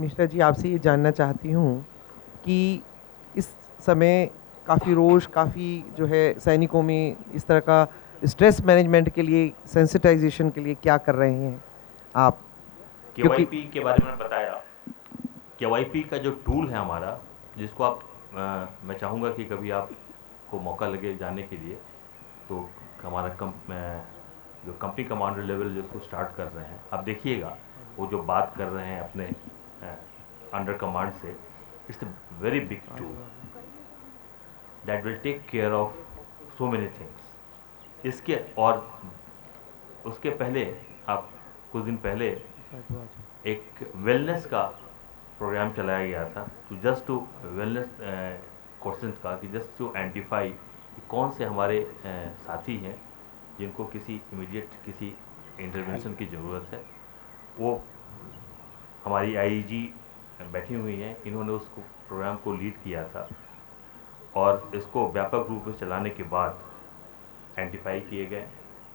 मिश्रा जी आपसे ये जानना चाहती हूँ कि इस समय काफ़ी रोष, काफ़ी जो है सैनिकों में इस तरह का स्ट्रेस मैनेजमेंट के लिए, सेंसिटाइजेशन के लिए क्या कर रहे हैं आप? KYP के बारे में बताया। KYP का जो टूल है हमारा, जिसको आप मैं चाहूँगा कि कभी आपको मौका लगे जाने के लिए, तो हमारा जो कंपनी कमांडर लेवल जिसको स्टार्ट कर रहे हैं, आप देखिएगा वो जो बात कर रहे हैं अपने अंडर कमांड से, it's a very big tool that will take care of so many things. इसके और उसके पहले, आप कुछ दिन पहले एक वेलनेस का प्रोग्राम चलाया गया था, तो जस्ट टू वेलनेस क्वेश्चंस का, कि जस्ट टू आइडेंटिफाई कौन से हमारे साथी हैं जिनको किसी इमीडिएट किसी इंटरवेंशन की ज़रूरत है। वो हमारी आईजी बैठी हुई हैं, इन्होंने उस प्रोग्राम को लीड किया था और इसको व्यापक रूप से चलाने के बाद आइडेंटिफाई किए गए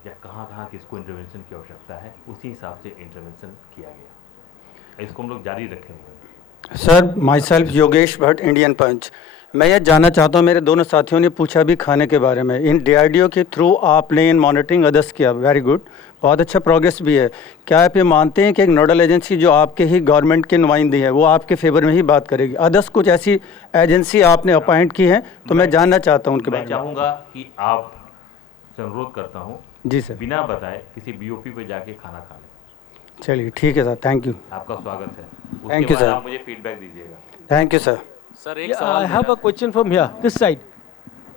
या कहाँ किसको इंटरवेंशन की आवश्यकता है, उसी हिसाब से इंटरवेंशन किया गया। इसको हम लोग जारी रखेंगे। Sir, myself Yogesh Bhatt, Indian Punch. मैं ये जानना चाहता हूँ, मेरे दोनों साथियों ने पूछा भी खाने के बारे में। इन DRDO के थ्रू आपने इन मॉनिटरिंग अदर्स किया, वेरी गुड, बहुत अच्छा प्रोग्रेस भी है। क्या आप ये मानते हैं कि एक नोडल एजेंसी जो आपके ही गवर्नमेंट के नुमाइंदे है, वो आपके फेवर में ही बात करेगी? अदर्स कुछ ऐसी एजेंसी आपने अपॉइंट की है, तो मैं जानना चाहता हूँ उनके बारे में। मैं चाहूँगा कि आप से अनुरोध करता हूँ, जी सर, बिना बताए किसी BOP पे जाके खाना खा लें। चलिए ठीक है सर, थैंक यू। आपका स्वागत है। Thank you sir. आप मुझे फीडबैक दीजिएगा। Thank you sir. Sir, I have a question from here, this side.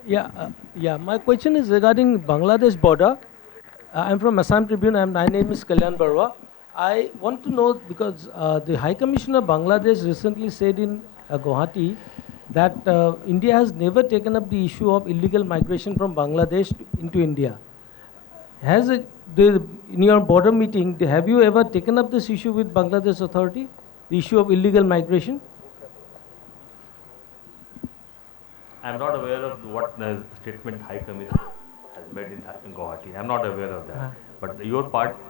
Yeah. My question is regarding Bangladesh border. I'm from Assam Tribune. My name is Kalyan Barwa. I want to know because the High Commissioner of Bangladesh recently said in Guwahati that India has never taken up the issue of illegal migration from Bangladesh into India. In your border meeting, have you ever taken up this issue with Bangladesh authority, the issue of illegal migration? I'm not aware of what statement High Commissioner has made in Guwahati. I'm not aware of that. But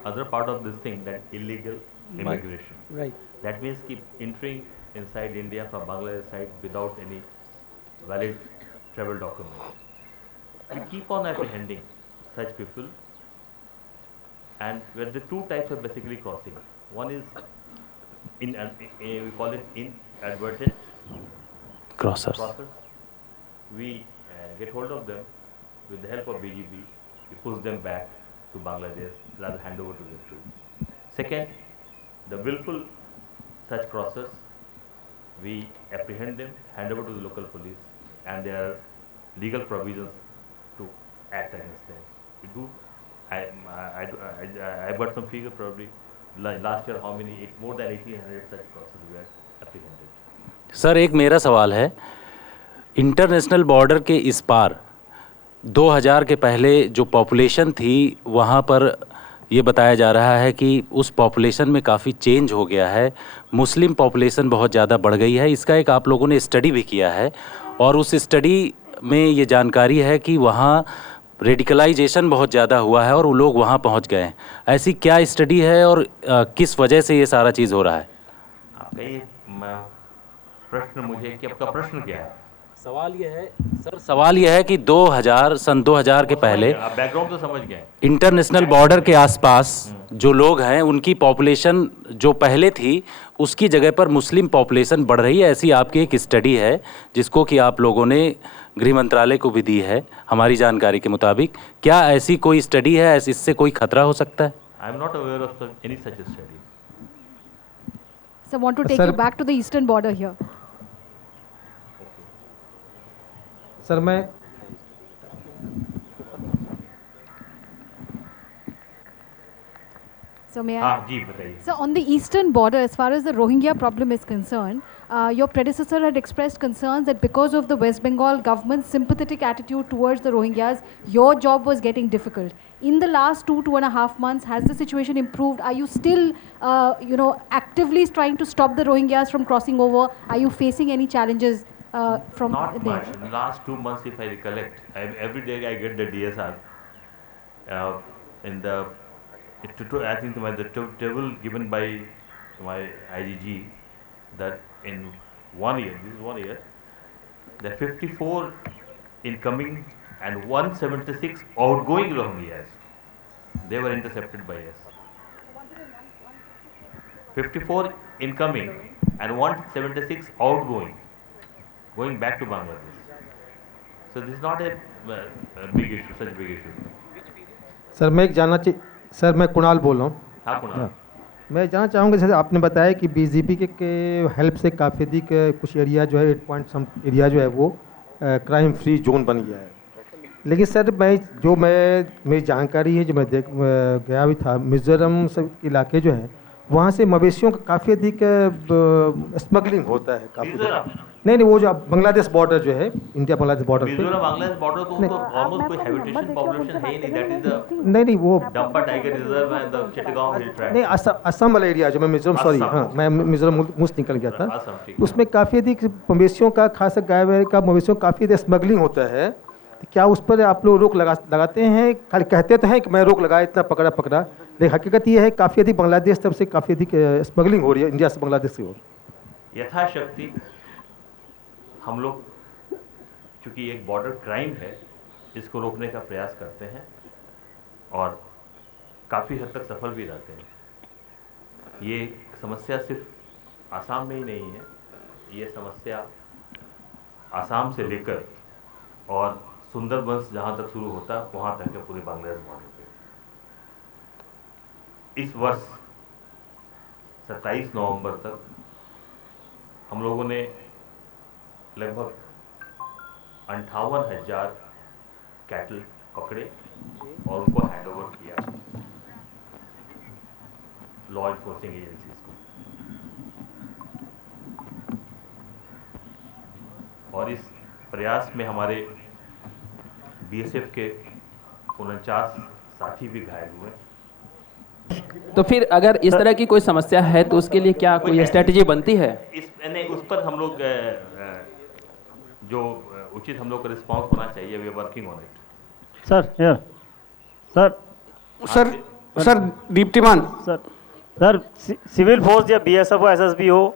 other part of this thing, that illegal immigration. Right. That means keep entering inside India from Bangladesh side without any valid travel documents. We keep on apprehending such people, and where the 2 types of basically crossing. One is we call it inadvertent Crossers. We get hold of them with the help of BGB. We push them back to Bangladesh, rather hand over to the troops. Second, the willful such crossers, we apprehend them, hand over to the local police, and there are legal provisions to act against them. We do. I got some figure probably last year how many, more than 1,800 such crossers were apprehended. Sir, एक मेरा सवाल है, international border के इस पार 2000 के पहले जो population थी, वहाँ पर ये बताया जा रहा है कि उस पॉपुलेशन में काफ़ी चेंज हो गया है, मुस्लिम पॉपुलेशन बहुत ज़्यादा बढ़ गई है। इसका एक आप लोगों ने स्टडी भी किया है और उस स्टडी में ये जानकारी है कि वहाँ रेडिकलाइजेशन बहुत ज़्यादा हुआ है और वो लोग वहाँ पहुँच गए हैं। ऐसी क्या स्टडी है और किस वजह से ये सारा चीज़ हो रहा है? आपका ये प्रश्न मुझे कि आपका प्रश्न क्या है? सवाल ये है सर, सवाल ये है कि सन 2000 के पहले बैकग्राउंड तो समझ गए। इंटरनेशनल बॉर्डर के आसपास जो लोग हैं उनकी पॉपुलेशन जो पहले थी उसकी जगह पर मुस्लिम पॉपुलेशन बढ़ रही है। ऐसी आपकी एक स्टडी है जिसको कि आप लोगों ने गृह मंत्रालय को भी दी है हमारी जानकारी के मुताबिक। क्या ऐसी कोई स्टडी है, इससे कोई खतरा हो सकता है? I am not aware of any such study. So want to take you back to the eastern border here. Sir मैं So may I? हाँ जी बताइए। So on the eastern border, as far as the Rohingya problem is concerned, your predecessor had expressed concerns that because of the West Bengal government's sympathetic attitude towards the Rohingyas, your job was getting difficult. In the last 2.5 months, has the situation improved? Are you still, actively trying to stop the Rohingyas from crossing over? Are you facing any challenges from Not there? much. In the last 2 months, if I recollect, every day I get the DSR. I think the table given by my IGG that in 1 year, this is 1 year, there are 54 incoming and 176 outgoing Rohingyas. They were intercepted by us. 54 incoming and 176 outgoing, going back to Bangladesh. So this is not a big issue, such a big issue. Sir मैं कुणाल बोल रहा हूँ। हाँ कुणाल। मैं जानना चाहूँगा, जैसे आपने बताया कि बीजेपी के हेल्प से काफ़ी अधिक कुछ एरिया जो है 8 पॉइंट सम एरिया जो है वो क्राइम फ्री जोन बन गया है। लेकिन सर मेरी जानकारी है, जो मैं गया भी था, मिज़ोरम सब इलाके जो हैं वहाँ से मवेशियों का काफ़ी अधिक स्मगलिंग होता है काफ़ी। नहीं, वो जो बांग्लादेश बॉर्डर जो है, India Bangladesh border, Mizoram Bangladesh border तो ऑलमोस्ट कोई हैबिटेशन पॉपुलेशन है ही नहीं। दैट इज द नहीं वो Dampa tiger reserve and the Chittagong hill track. नहीं, असम वाला एरिया जो मैं मिजोरम, सॉरी हाँ, मैं मिजोरम मुझसे निकल गया था। उसमें काफ़ी अधिक मवेशियों का, खास गाय वगैरह का मवेशियों का काफ़ी अधिक स्मगलिंग होता है। तो क्या उस पर आप लोग रोक लगाते हैं? खाली कहते तो हैं कि मैं रोक लगाया, इतना पकड़ा, लेकिन हकीकत ये है काफ़ी अधिक बांग्लादेश तरफ से काफ़ी अधिक स्मगलिंग हो रही है, इंडिया से बांग्लादेश से हो। यथाशक्ति हम लोग, चूँकि एक बॉर्डर क्राइम है, इसको रोकने का प्रयास करते हैं और काफ़ी हद तक सफल भी रहते हैं। ये समस्या सिर्फ आसाम में ही नहीं है, ये समस्या आसाम से लेकर और सुंदरबंस जहाँ तक शुरू होता है वहाँ तक है, पूरे बांग्लादेश बॉर्डर पे। इस वर्ष 27 नवंबर तक हम लोगों ने लगभग 58,000 कैटल पकड़े और उनको हैंड ओवर किया लॉ इन्फोर्सिंग एजेंसीज को। और इस प्रयास में हमारे बीएसएफ के 49 साथी भी घायल हुए। तो फिर अगर इस तरह की कोई समस्या है तो उसके लिए क्या कोई स्ट्रेटजी बनती है? उस पर हम लोग जो उचित हम लोग का रिस्पांस होना चाहिए, we are working on it. Sir Deeptiman sir civil force या बीएसएफ हो, एसएसबी हो,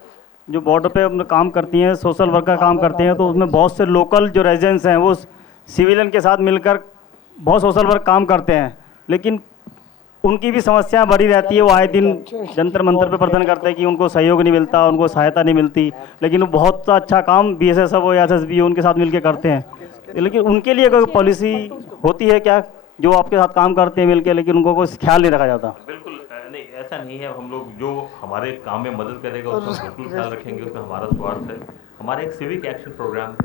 जो बॉर्डर पे अपना काम करती हैं, सोशल वर्क का काम करते हैं, तो उसमें बहुत से लोकल जो रेजिडेंट्स हैं वो सिविलियन के साथ मिलकर बहुत सोशल वर्क काम करते हैं, लेकिन उनकी भी समस्याएं बढ़ी रहती है। वो आए दिन जंतर मंतर पे प्रदर्शन करते हैं कि उनको सहयोग नहीं मिलता, उनको सहायता नहीं मिलती, लेकिन वो बहुत अच्छा काम बीएसएफ हो या एसएसबी हो उनके साथ मिलकर करते हैं। लेकिन उनके लिए कोई पॉलिसी होती है क्या, जो आपके साथ काम करते हैं मिलकर, लेकिन उनको कोई ख्याल नहीं रखा जाता? बिल्कुल नहीं, ऐसा नहीं है। हम लोग जो हमारे काम में मदद करेगा उसका बिल्कुल ख्याल रखेंगे, उसमें हमारा स्वार्थ है। हमारा एक सिविक एक्शन प्रोग्राम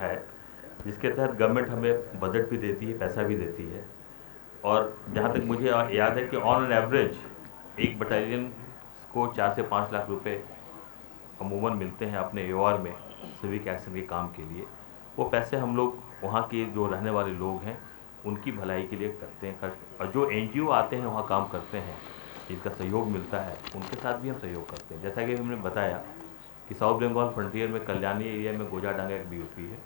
है जिसके तहत गवर्नमेंट हमें बजट भी देती है, पैसा भी देती है, और जहाँ तक मुझे याद है कि ऑन एन एवरेज एक बटालियन को 4 से 5 लाख रुपए अमूमन मिलते हैं अपने AOR में सिविक एक्शन के काम के लिए। वो पैसे हम लोग वहाँ के जो रहने वाले लोग हैं उनकी भलाई के लिए करते हैं खर्च। और जो NGO आते हैं वहाँ काम करते हैं, जिनका सहयोग मिलता है, उनके साथ भी हम सहयोग करते हैं। जैसा कि हमने बताया कि साउथ बंगाल फ्रंटियर में कल्याणी एरिया में गोजाडांगा एक BOP है,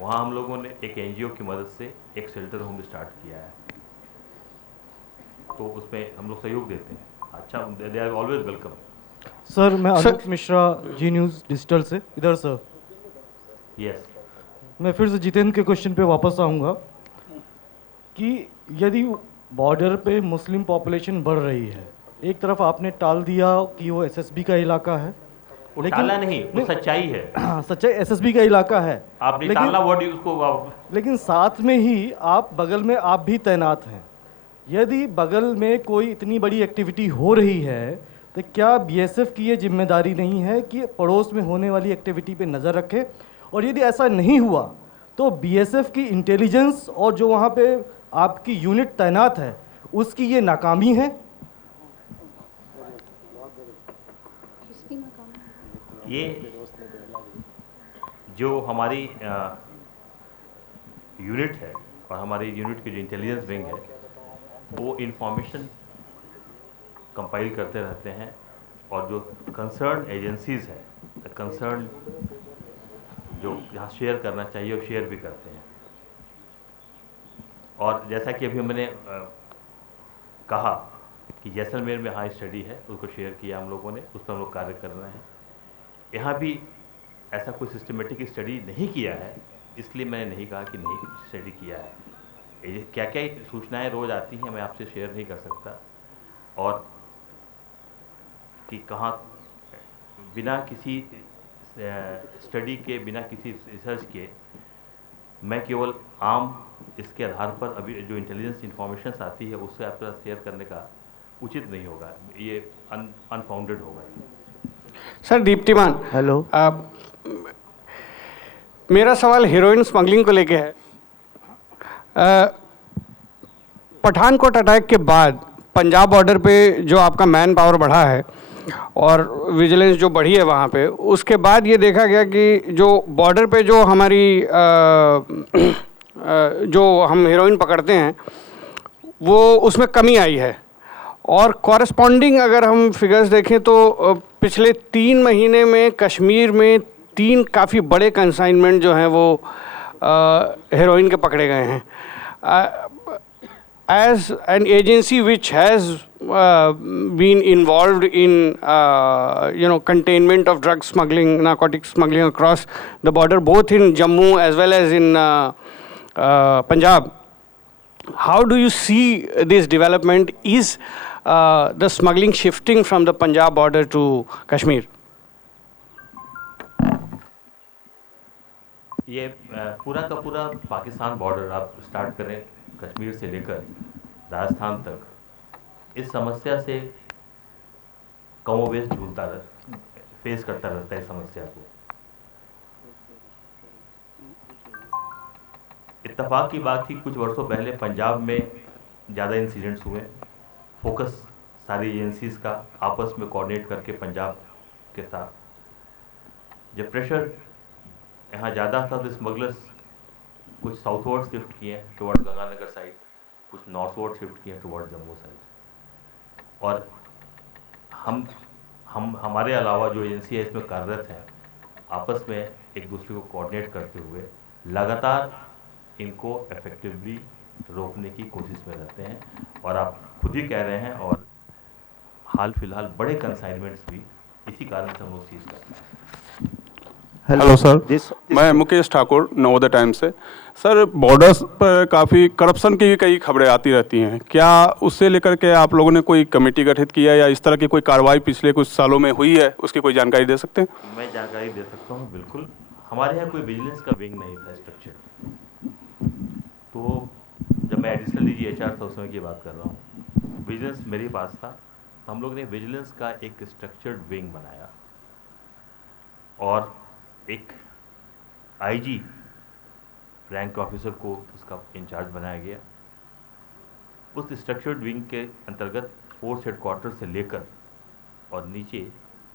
वहाँ हम लोगों ने एक NGO की मदद से एक शेल्टर होम स्टार्ट किया है, तो उसमें हम लोग सहयोग देते हैं। अच्छा, they are always welcome. Sir मैं Anoop Mishra, Zee news digital से। इधर सर। यस। मैं फिर से जितेंद्र के क्वेश्चन पे वापस आऊँगा कि यदि बॉर्डर पे मुस्लिम पॉपुलेशन बढ़ रही है, एक तरफ आपने टाल दिया कि वो SSB का इलाका है, टाला नहीं, वो सच्चाई है। सच्चाई SSB का इलाका है, आपने टाला वर्ड उसको, लेकिन साथ में ही आप बगल में आप भी तैनात हैं। यदि बगल में कोई इतनी बड़ी एक्टिविटी हो रही है तो क्या BSF की ये जिम्मेदारी नहीं है कि पड़ोस में होने वाली एक्टिविटी पे नज़र रखे? और यदि ऐसा नहीं हुआ तो BSF की इंटेलिजेंस और जो वहाँ पे आपकी यूनिट तैनात है उसकी ये नाकामी है? ये जो हमारी यूनिट है और हमारी यूनिट की जो इंटेलिजेंस विंग है, वो इंफॉर्मेशन कंपाइल करते रहते हैं और जो कंसर्न एजेंसीज हैं, कंसर्न जो यहाँ शेयर करना चाहिए वो शेयर भी करते हैं। और जैसा कि अभी मैंने कहा कि जैसलमेर में हाँ स्टडी है, उसको शेयर किया हम लोगों ने, उस पर हम लोग कार्य कर रहे हैं। यहाँ भी ऐसा कोई सिस्टमेटिक स्टडी नहीं किया है, इसलिए मैंने नहीं कहा कि नहीं स्टडी किया है। क्या क्या सूचनाएं रोज़ आती हैं, मैं आपसे शेयर नहीं कर सकता। और कि कहाँ बिना किसी स्टडी के, बिना किसी रिसर्च के, मैं केवल आम इसके आधार पर अभी जो इंटेलिजेंस इंफॉर्मेशन आती है उससे आपके साथ शेयर करने का उचित नहीं होगा, ये अनफाउंडेड होगा। Sir Deeptiman, hello. मेरा सवाल हीरोइन स्मगलिंग को लेके है। पठानकोट अटैक के बाद पंजाब बॉर्डर पे जो आपका मैन पावर बढ़ा है और विजिलेंस जो बढ़ी है वहाँ पे, उसके बाद ये देखा गया कि जो बॉर्डर पे जो हमारी जो हम हीरोइन पकड़ते हैं वो उसमें कमी आई है। और कॉरेस्पॉन्डिंग अगर हम फिगर्स देखें तो पिछले 3 महीने में कश्मीर में 3 काफ़ी बड़े कंसाइनमेंट जो हैं वो हीरोइन के पकड़े गए हैं। As an agency which has been involved in containment of drug smuggling, narcotic smuggling across the border, both in Jammu as well as in Punjab, how do you see this development? Is the smuggling shifting from the Punjab border to Kashmir? ये पूरा का पूरा Pakistan border आप start करें कश्मीर से लेकर राजस्थान तक, इस समस्या से कमोबेश झूलता फेस करता रहता है इस समस्या को। इत्तेफाक की बात थी, कुछ वर्षों पहले पंजाब में ज़्यादा इंसिडेंट्स हुए। फोकस सारी एजेंसीज का आपस में कोऑर्डिनेट करके पंजाब के साथ जब प्रेशर यहाँ ज़्यादा था तो स्मगलर्स कुछ साउथवर्ड शिफ्ट किए टुवर्ड्स गंगानगर साइड, कुछ नॉर्थवर्ड शिफ्ट किए टुवर्ड्स जम्मू साइड। और हमारे अलावा जो एजेंसी है इसमें कार्यरत हैं, आपस में एक दूसरे को कोऑर्डिनेट करते हुए लगातार इनको इफेक्टिवली रोकने की कोशिश में रहते हैं। और आप खुद ही कह रहे हैं, और हाल फिलहाल बड़े कंसाइनमेंट्स भी इसी कारण से हम लोग सीज करते हैं। हेलो सर, मैं मुकेश ठाकुर नवोदय टाइम्स से। सर, बॉर्डर्स पर काफ़ी करप्शन की कई खबरें आती रहती हैं, क्या उससे लेकर के आप लोगों ने कोई कमेटी गठित किया या इस तरह की कोई कार्रवाई पिछले कुछ सालों में हुई है, उसकी कोई जानकारी दे सकते हैं? मैं जानकारी दे सकता हूँ, बिल्कुल। हमारे यहाँ कोई विजिलेंस का विंग नहीं था स्ट्रक्चर, तो जब मैं एडिशनल DG HR था उस समय की बात कर रहा हूँ, विजिलेंस मेरे पास था। हम लोग ने विजिलेंस का एक स्ट्रक्चर्ड विंग बनाया और एक IG रैंक ऑफिसर को उसका इंचार्ज बनाया गया। उस स्ट्रक्चर्ड विंग के अंतर्गत फोर्स हेडक्वार्टर से लेकर और नीचे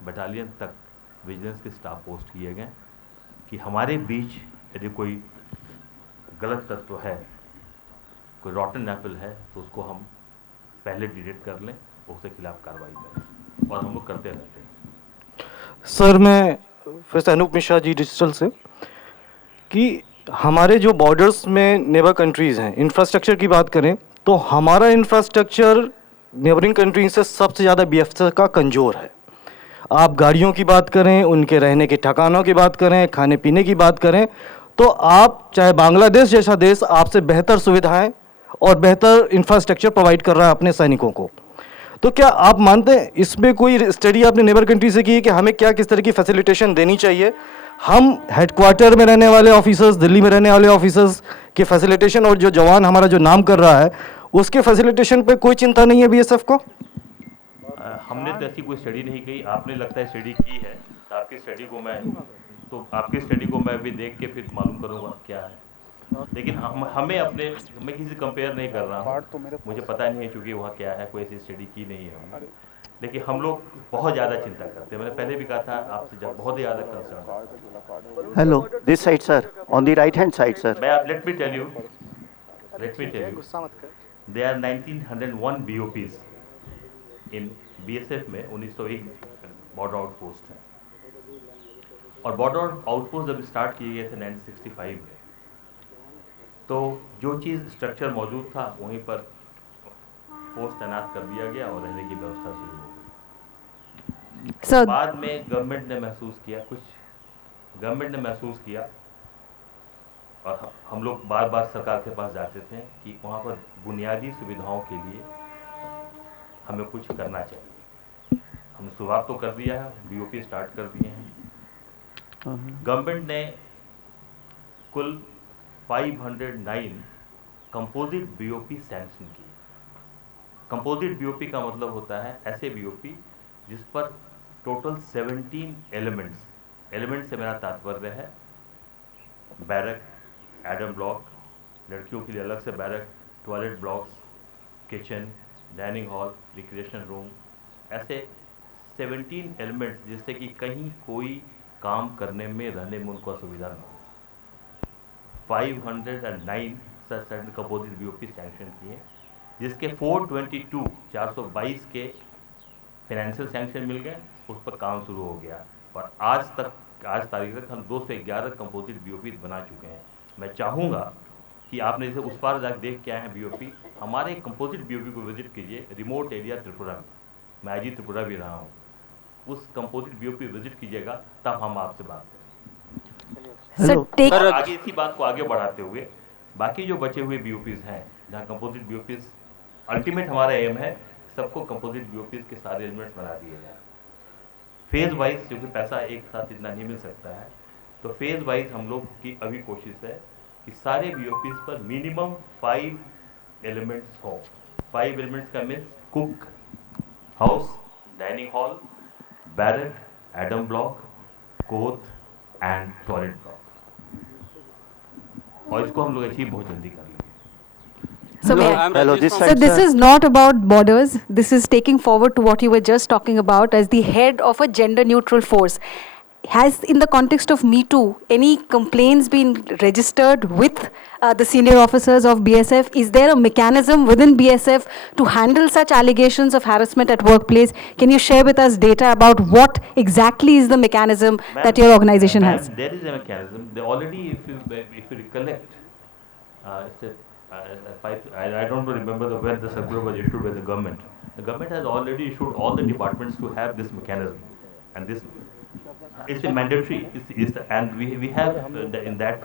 बटालियन तक विजिलेंस के स्टाफ पोस्ट किए गए कि हमारे बीच यदि कोई गलत तत्व है कोई रॉटन एप्पल है तो उसको हम पहले डिटेक्ट कर लें, उसके खिलाफ कार्रवाई करें, और हम लोग करते रहते हैं। सर मैं फिर से अनूप मिश्रा जी डिजिटल से, कि हमारे जो बॉर्डर्स में नेबर कंट्रीज़ हैं, इंफ्रास्ट्रक्चर की बात करें तो हमारा इंफ्रास्ट्रक्चर नेबरिंग कंट्रीज से सबसे ज़्यादा बीएसएफ का कमज़ोर है। आप गाड़ियों की बात करें, उनके रहने के ठिकानों की बात करें, खाने पीने की बात करें, तो आप चाहे बांग्लादेश जैसा देश आपसे बेहतर सुविधाएं और बेहतर इंफ्रास्ट्रक्चर प्रोवाइड कर रहा है अपने सैनिकों को। तो क्या आप मानते हैं इसमें कोई स्टडी आपने नेबर कंट्री से की है कि हमें क्या किस तरह की फैसिलिटेशन देनी चाहिए? हम हेडक्वार्टर में रहने वाले ऑफिसर्स, दिल्ली में रहने वाले ऑफिसर्स के फैसिलिटेशन और जो जवान हमारा जो नाम कर रहा है उसके फैसिलिटेशन पे कोई चिंता नहीं है बीएसएफ को? हमने तो ऐसी कोई स्टडी नहीं की, आपने लगता है स्टडी की है, तो आपकी स्टडी को मैं भी देख के फिर मालूम करूँगा क्या है। लेकिन मैं किसी से कंपेयर नहीं कर रहा हूँ, मुझे पता नहीं है क्योंकि वहाँ क्या है, कोई ऐसी स्टडी की नहीं है हमने। लेकिन हम लोग बहुत ज़्यादा चिंता करते हैं, मैंने पहले भी कहा था आपसे, बहुत ही ज़्यादा concern. Hello, this side sir, on the right hand side sir. Let me tell you, there are 1901 BOPs in BSF में 1901 बॉर्डर आउटपोस्ट है, और बॉर्डर आउटपोस्ट जब स्टार्ट किए गए थे 1965 में, तो जो चीज़ स्ट्रक्चर मौजूद था वहीं पर फोर्स तैनात कर दिया गया और रहने की व्यवस्था शुरू हो गई। बाद में गवर्नमेंट ने महसूस किया और हम लोग बार बार सरकार के पास जाते थे कि वहाँ पर बुनियादी सुविधाओं के लिए हमें कुछ करना चाहिए। हमने शुरुआत तो कर दिया है, बीओपी स्टार्ट कर दिए हैं। गवर्नमेंट ने कुल 509 कंपोजिट बीओपी सैंक्शन की। कंपोजिट बीओपी का मतलब होता है ऐसे बीओपी जिस पर टोटल 17 एलिमेंट्स से मेरा तात्पर्य है बैरक, एडम ब्लॉक, लड़कियों के लिए अलग से barrack, toilet blocks, kitchen, dining hall, recreation room, ऐसे 17 एलिमेंट्स जिससे कि कहीं कोई काम करने में, रहने में उनको असुविधा न हो। 509 सच कंपोजिट बीओपी सैंक्शन किए, जिसके 422 के फाइनेंशियल सैंक्शन मिल गए, उस पर काम शुरू हो गया और आज तारीख तक हम 211 कंपोजिट बीओपी बना चुके हैं। मैं चाहूँगा कि आपने जैसे उस पार जाकर देख के आए हैं बीओपी, हमारे कंपोजिट बीओपी को विजिट कीजिए रिमोट एरिया त्रिपुरा में, मैं आज ही त्रिपुरा भी रहा हूँ, उस कंपोजिट बीओपी विजिट कीजिएगा, तब हम आपसे बात करें। आगे इसी बात को आगे बढ़ाते हुए बाकी जो बचे हुए बीओपीज हैं, जहाँ कंपोजिट बीओपीज अल्टीमेट हमारा एम है सबको कंपोजिट बीओपीज के सारे एलिमेंट्स बना दिए जाए फेज वाइज, क्योंकि पैसा एक साथ इतना नहीं मिल सकता है, तो फेज वाइज हम लोग की अभी कोशिश है कि सारे बीओपीज पर मिनिमम 5 एलिमेंट्स हो। 5 एलिमेंट्स का means cook house, dining hall, barrack, Adam block, कोथ एंड टॉयलेट ब्लॉक, और इसको हम लोग अचीव बहुत जल्दी कर लेंगे। So this is not about borders. This is taking forward to what you were just talking about as the head of a gender-neutral force. Has, in the context of Me Too, any complaints been registered with the senior officers of BSF? Is there a mechanism within BSF to handle such allegations of harassment at workplace? Can you share with us data about what exactly is the mechanism that your organization has? There is a mechanism. They already, if you recollect, I don't remember when the circular was issued by the government. The government has already issued all the departments to have this mechanism, and this it's a mandatory. And we have in that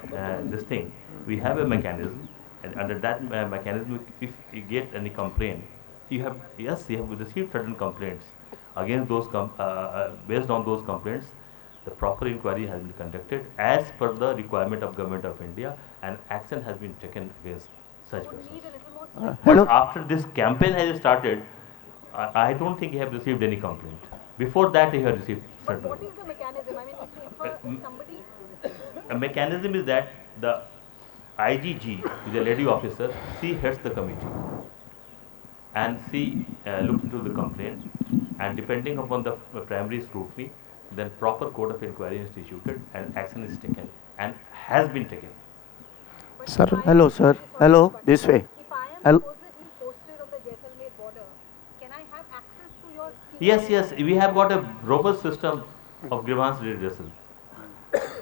this thing we have a mechanism, and under that mechanism, if you get any complaint, you have received certain complaints against those based on those complaints. The proper inquiry has been conducted as per the requirement of Government of India, and action has been taken against such persons. But after this campaign has started, I don't think he have received any complaint. Before that, he had received certain. What is the mechanism? I mean, somebody. A mechanism is that the IGG, the lady officer, she heads the committee, and she looks into the complaint, and depending upon the primary scrutiny, then proper code of inquiry is instituted and action is taken and has been taken. Sir, hello, sir. Hello, this way. If I Yes, yes, we have got a robust system of grievance redressal.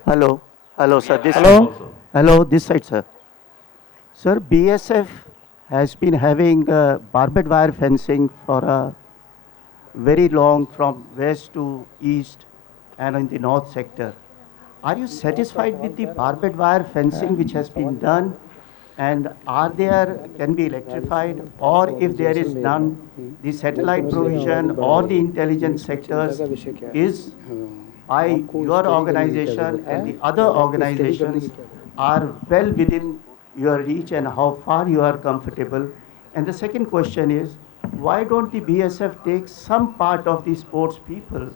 Hello. Hello, sir. This Hello. side. Hello, this side, sir. Sir, BSF has been having barbed wire fencing for a very long from west to east and in the north sector. Are you satisfied with the barbed wire fencing which has been done? And can be electrified, or if there is none, the satellite provision or the intelligence sectors is by your organization and the other organizations are well within your reach, and how far you are comfortable? And the second question is, why don't the BSF take some part of the sports people,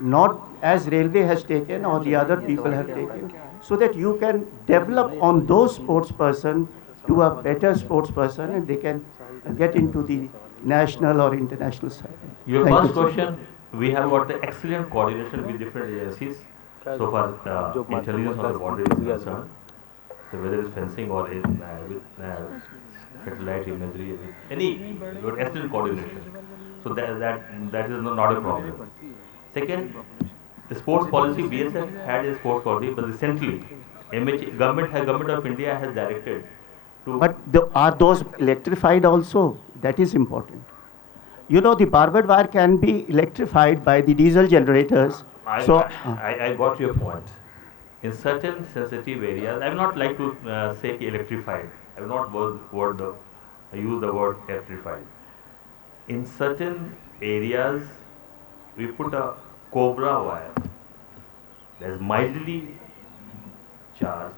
not as railway has taken or the other people have taken, so that you can develop on those sports person to a better sports person and they can get into the national or international side? Your Thank first you, sir. question, we have got the excellent coordination with different agencies. So far, intelligence on the border is concerned. So whether it's fencing or in with satellite imagery, with any excellent coordination. So that is not a problem. Second, the sports policy, BSF had a sports policy, but recently, Government of India has directed to. But are those electrified also? That is important. You know, the barbed wire can be electrified by the diesel generators. I got your point. In certain sensitive areas, I would not like to say electrified. I will not use the word electrified. In certain areas, we put a cobra wire that is mildly charged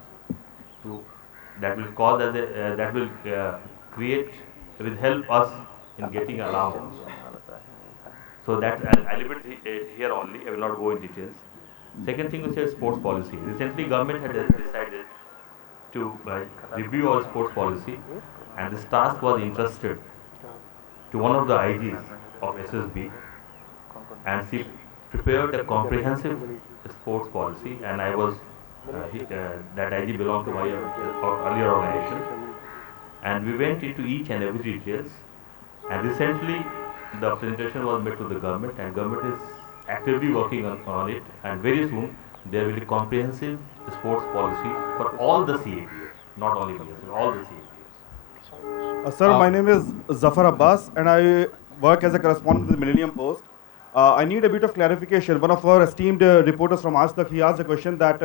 that will cause that will create, will help us in getting alarms. So that I'll leave it here only. I will not go in details. Second thing, you said sports policy. Recently, government had decided to review our sports policy, and this task was entrusted to one of the IGs of SSB, and she prepared a comprehensive sports policy, and I was that IG belonged to my earlier organization, and we went into each and every details, and recently the presentation was made to the government, and government is actively working on it, and very soon there will be comprehensive sports policy for all the CAPs, not only BSF, all the CAPs. Sir, my name is Zafar Abbas, and I work as a correspondent with the Millennium Post. I need a bit of clarification. One of our esteemed reporters from Aaj Tak, he asked a question that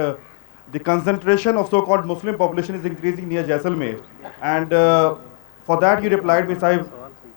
the concentration of so-called Muslim population is increasing near Jaisalmer, and for that you replied, Miss, I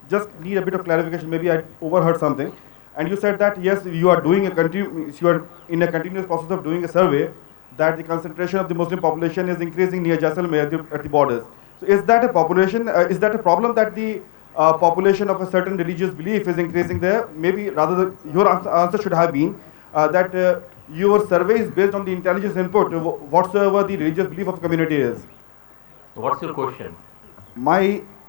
just need a bit of clarification. Maybe I overheard something, and you said that yes, you are doing you are in a continuous process of doing a survey that the concentration of the Muslim population is increasing near Jaisalmer at the borders. So is that a population? Is that a problem that the population of a certain religious belief is increasing there? Maybe rather your answer should have been that your survey is based on the intelligence input, whatsoever the religious belief of the community is. What's your question?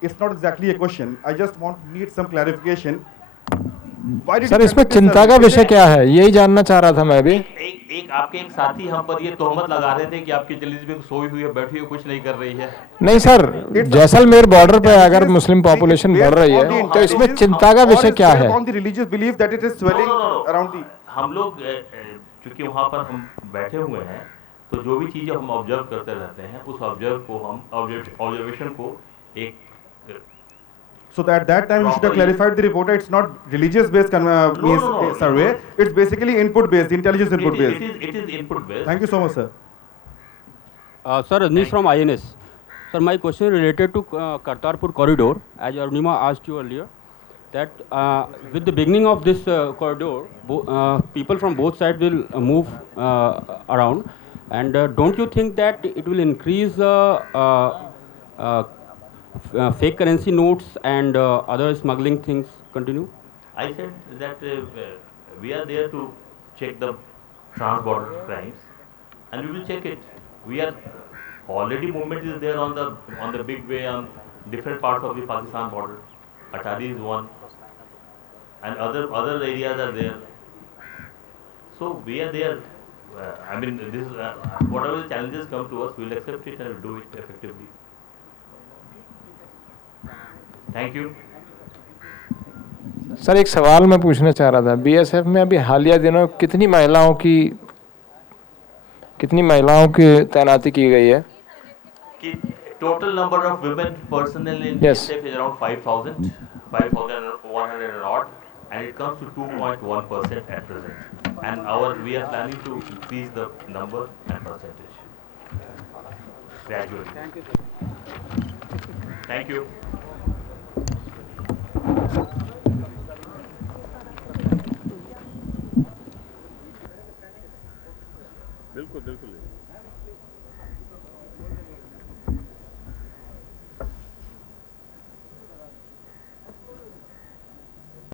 It's not exactly a question. I just need some clarification. Sir इसमें चिंता का विषय क्या है, यही जानना चाह रहा था मैं भी। एक आपके एक साथी हम पर ये तोहमत लगा रहे थे कि आपकी इंटेलिजेंस में सोई हुई है, बैठी हुई, कुछ नहीं कर रही है। नहीं सर, जैसलमेर बॉर्डर पे अगर मुस्लिम पॉपुलेशन बढ़ रही है तो इसमें चिंता का विषय क्या है? हम लोग चूंकि वहाँ पर हम बैठे हुए हैं, तो जो भी चीजें हम ऑब्जर्व करते रहते हैं, उस ऑब्जर्वेशन को एक So at that time you should have clarified the reporter. It's not religious based survey. It's basically input based, intelligence input based. It is input based. Thank you so much, sir. Sir, Rajneesh from INS. Sir, my question is related to Kartarpur corridor. As Arunima asked you earlier, that with the beginning of this corridor, people from both sides will move around, and don't you think that it will increase fake currency notes and other smuggling things continue? I said that we are there to check the trans-border crimes, and we will check it. We are already movement is there on the big way on different parts of the Pakistan border. Atari is one, and other areas are there. So we are there. I mean, this whatever the challenges come to us, we will accept it and we'll do it effectively. Thank you. Sir एक सवाल मैं पूछना चाह रहा था, BSF में अभी हालिया दिनों कितनी महिलाओं की तैनाती की गई है? Total number of women personnel in Yes. BSF is around 5,100 and odd, and it comes to 2.1% at present. And we are planning to increase the number and percentage gradually. Thank you. बिल्कुल बिल्कुल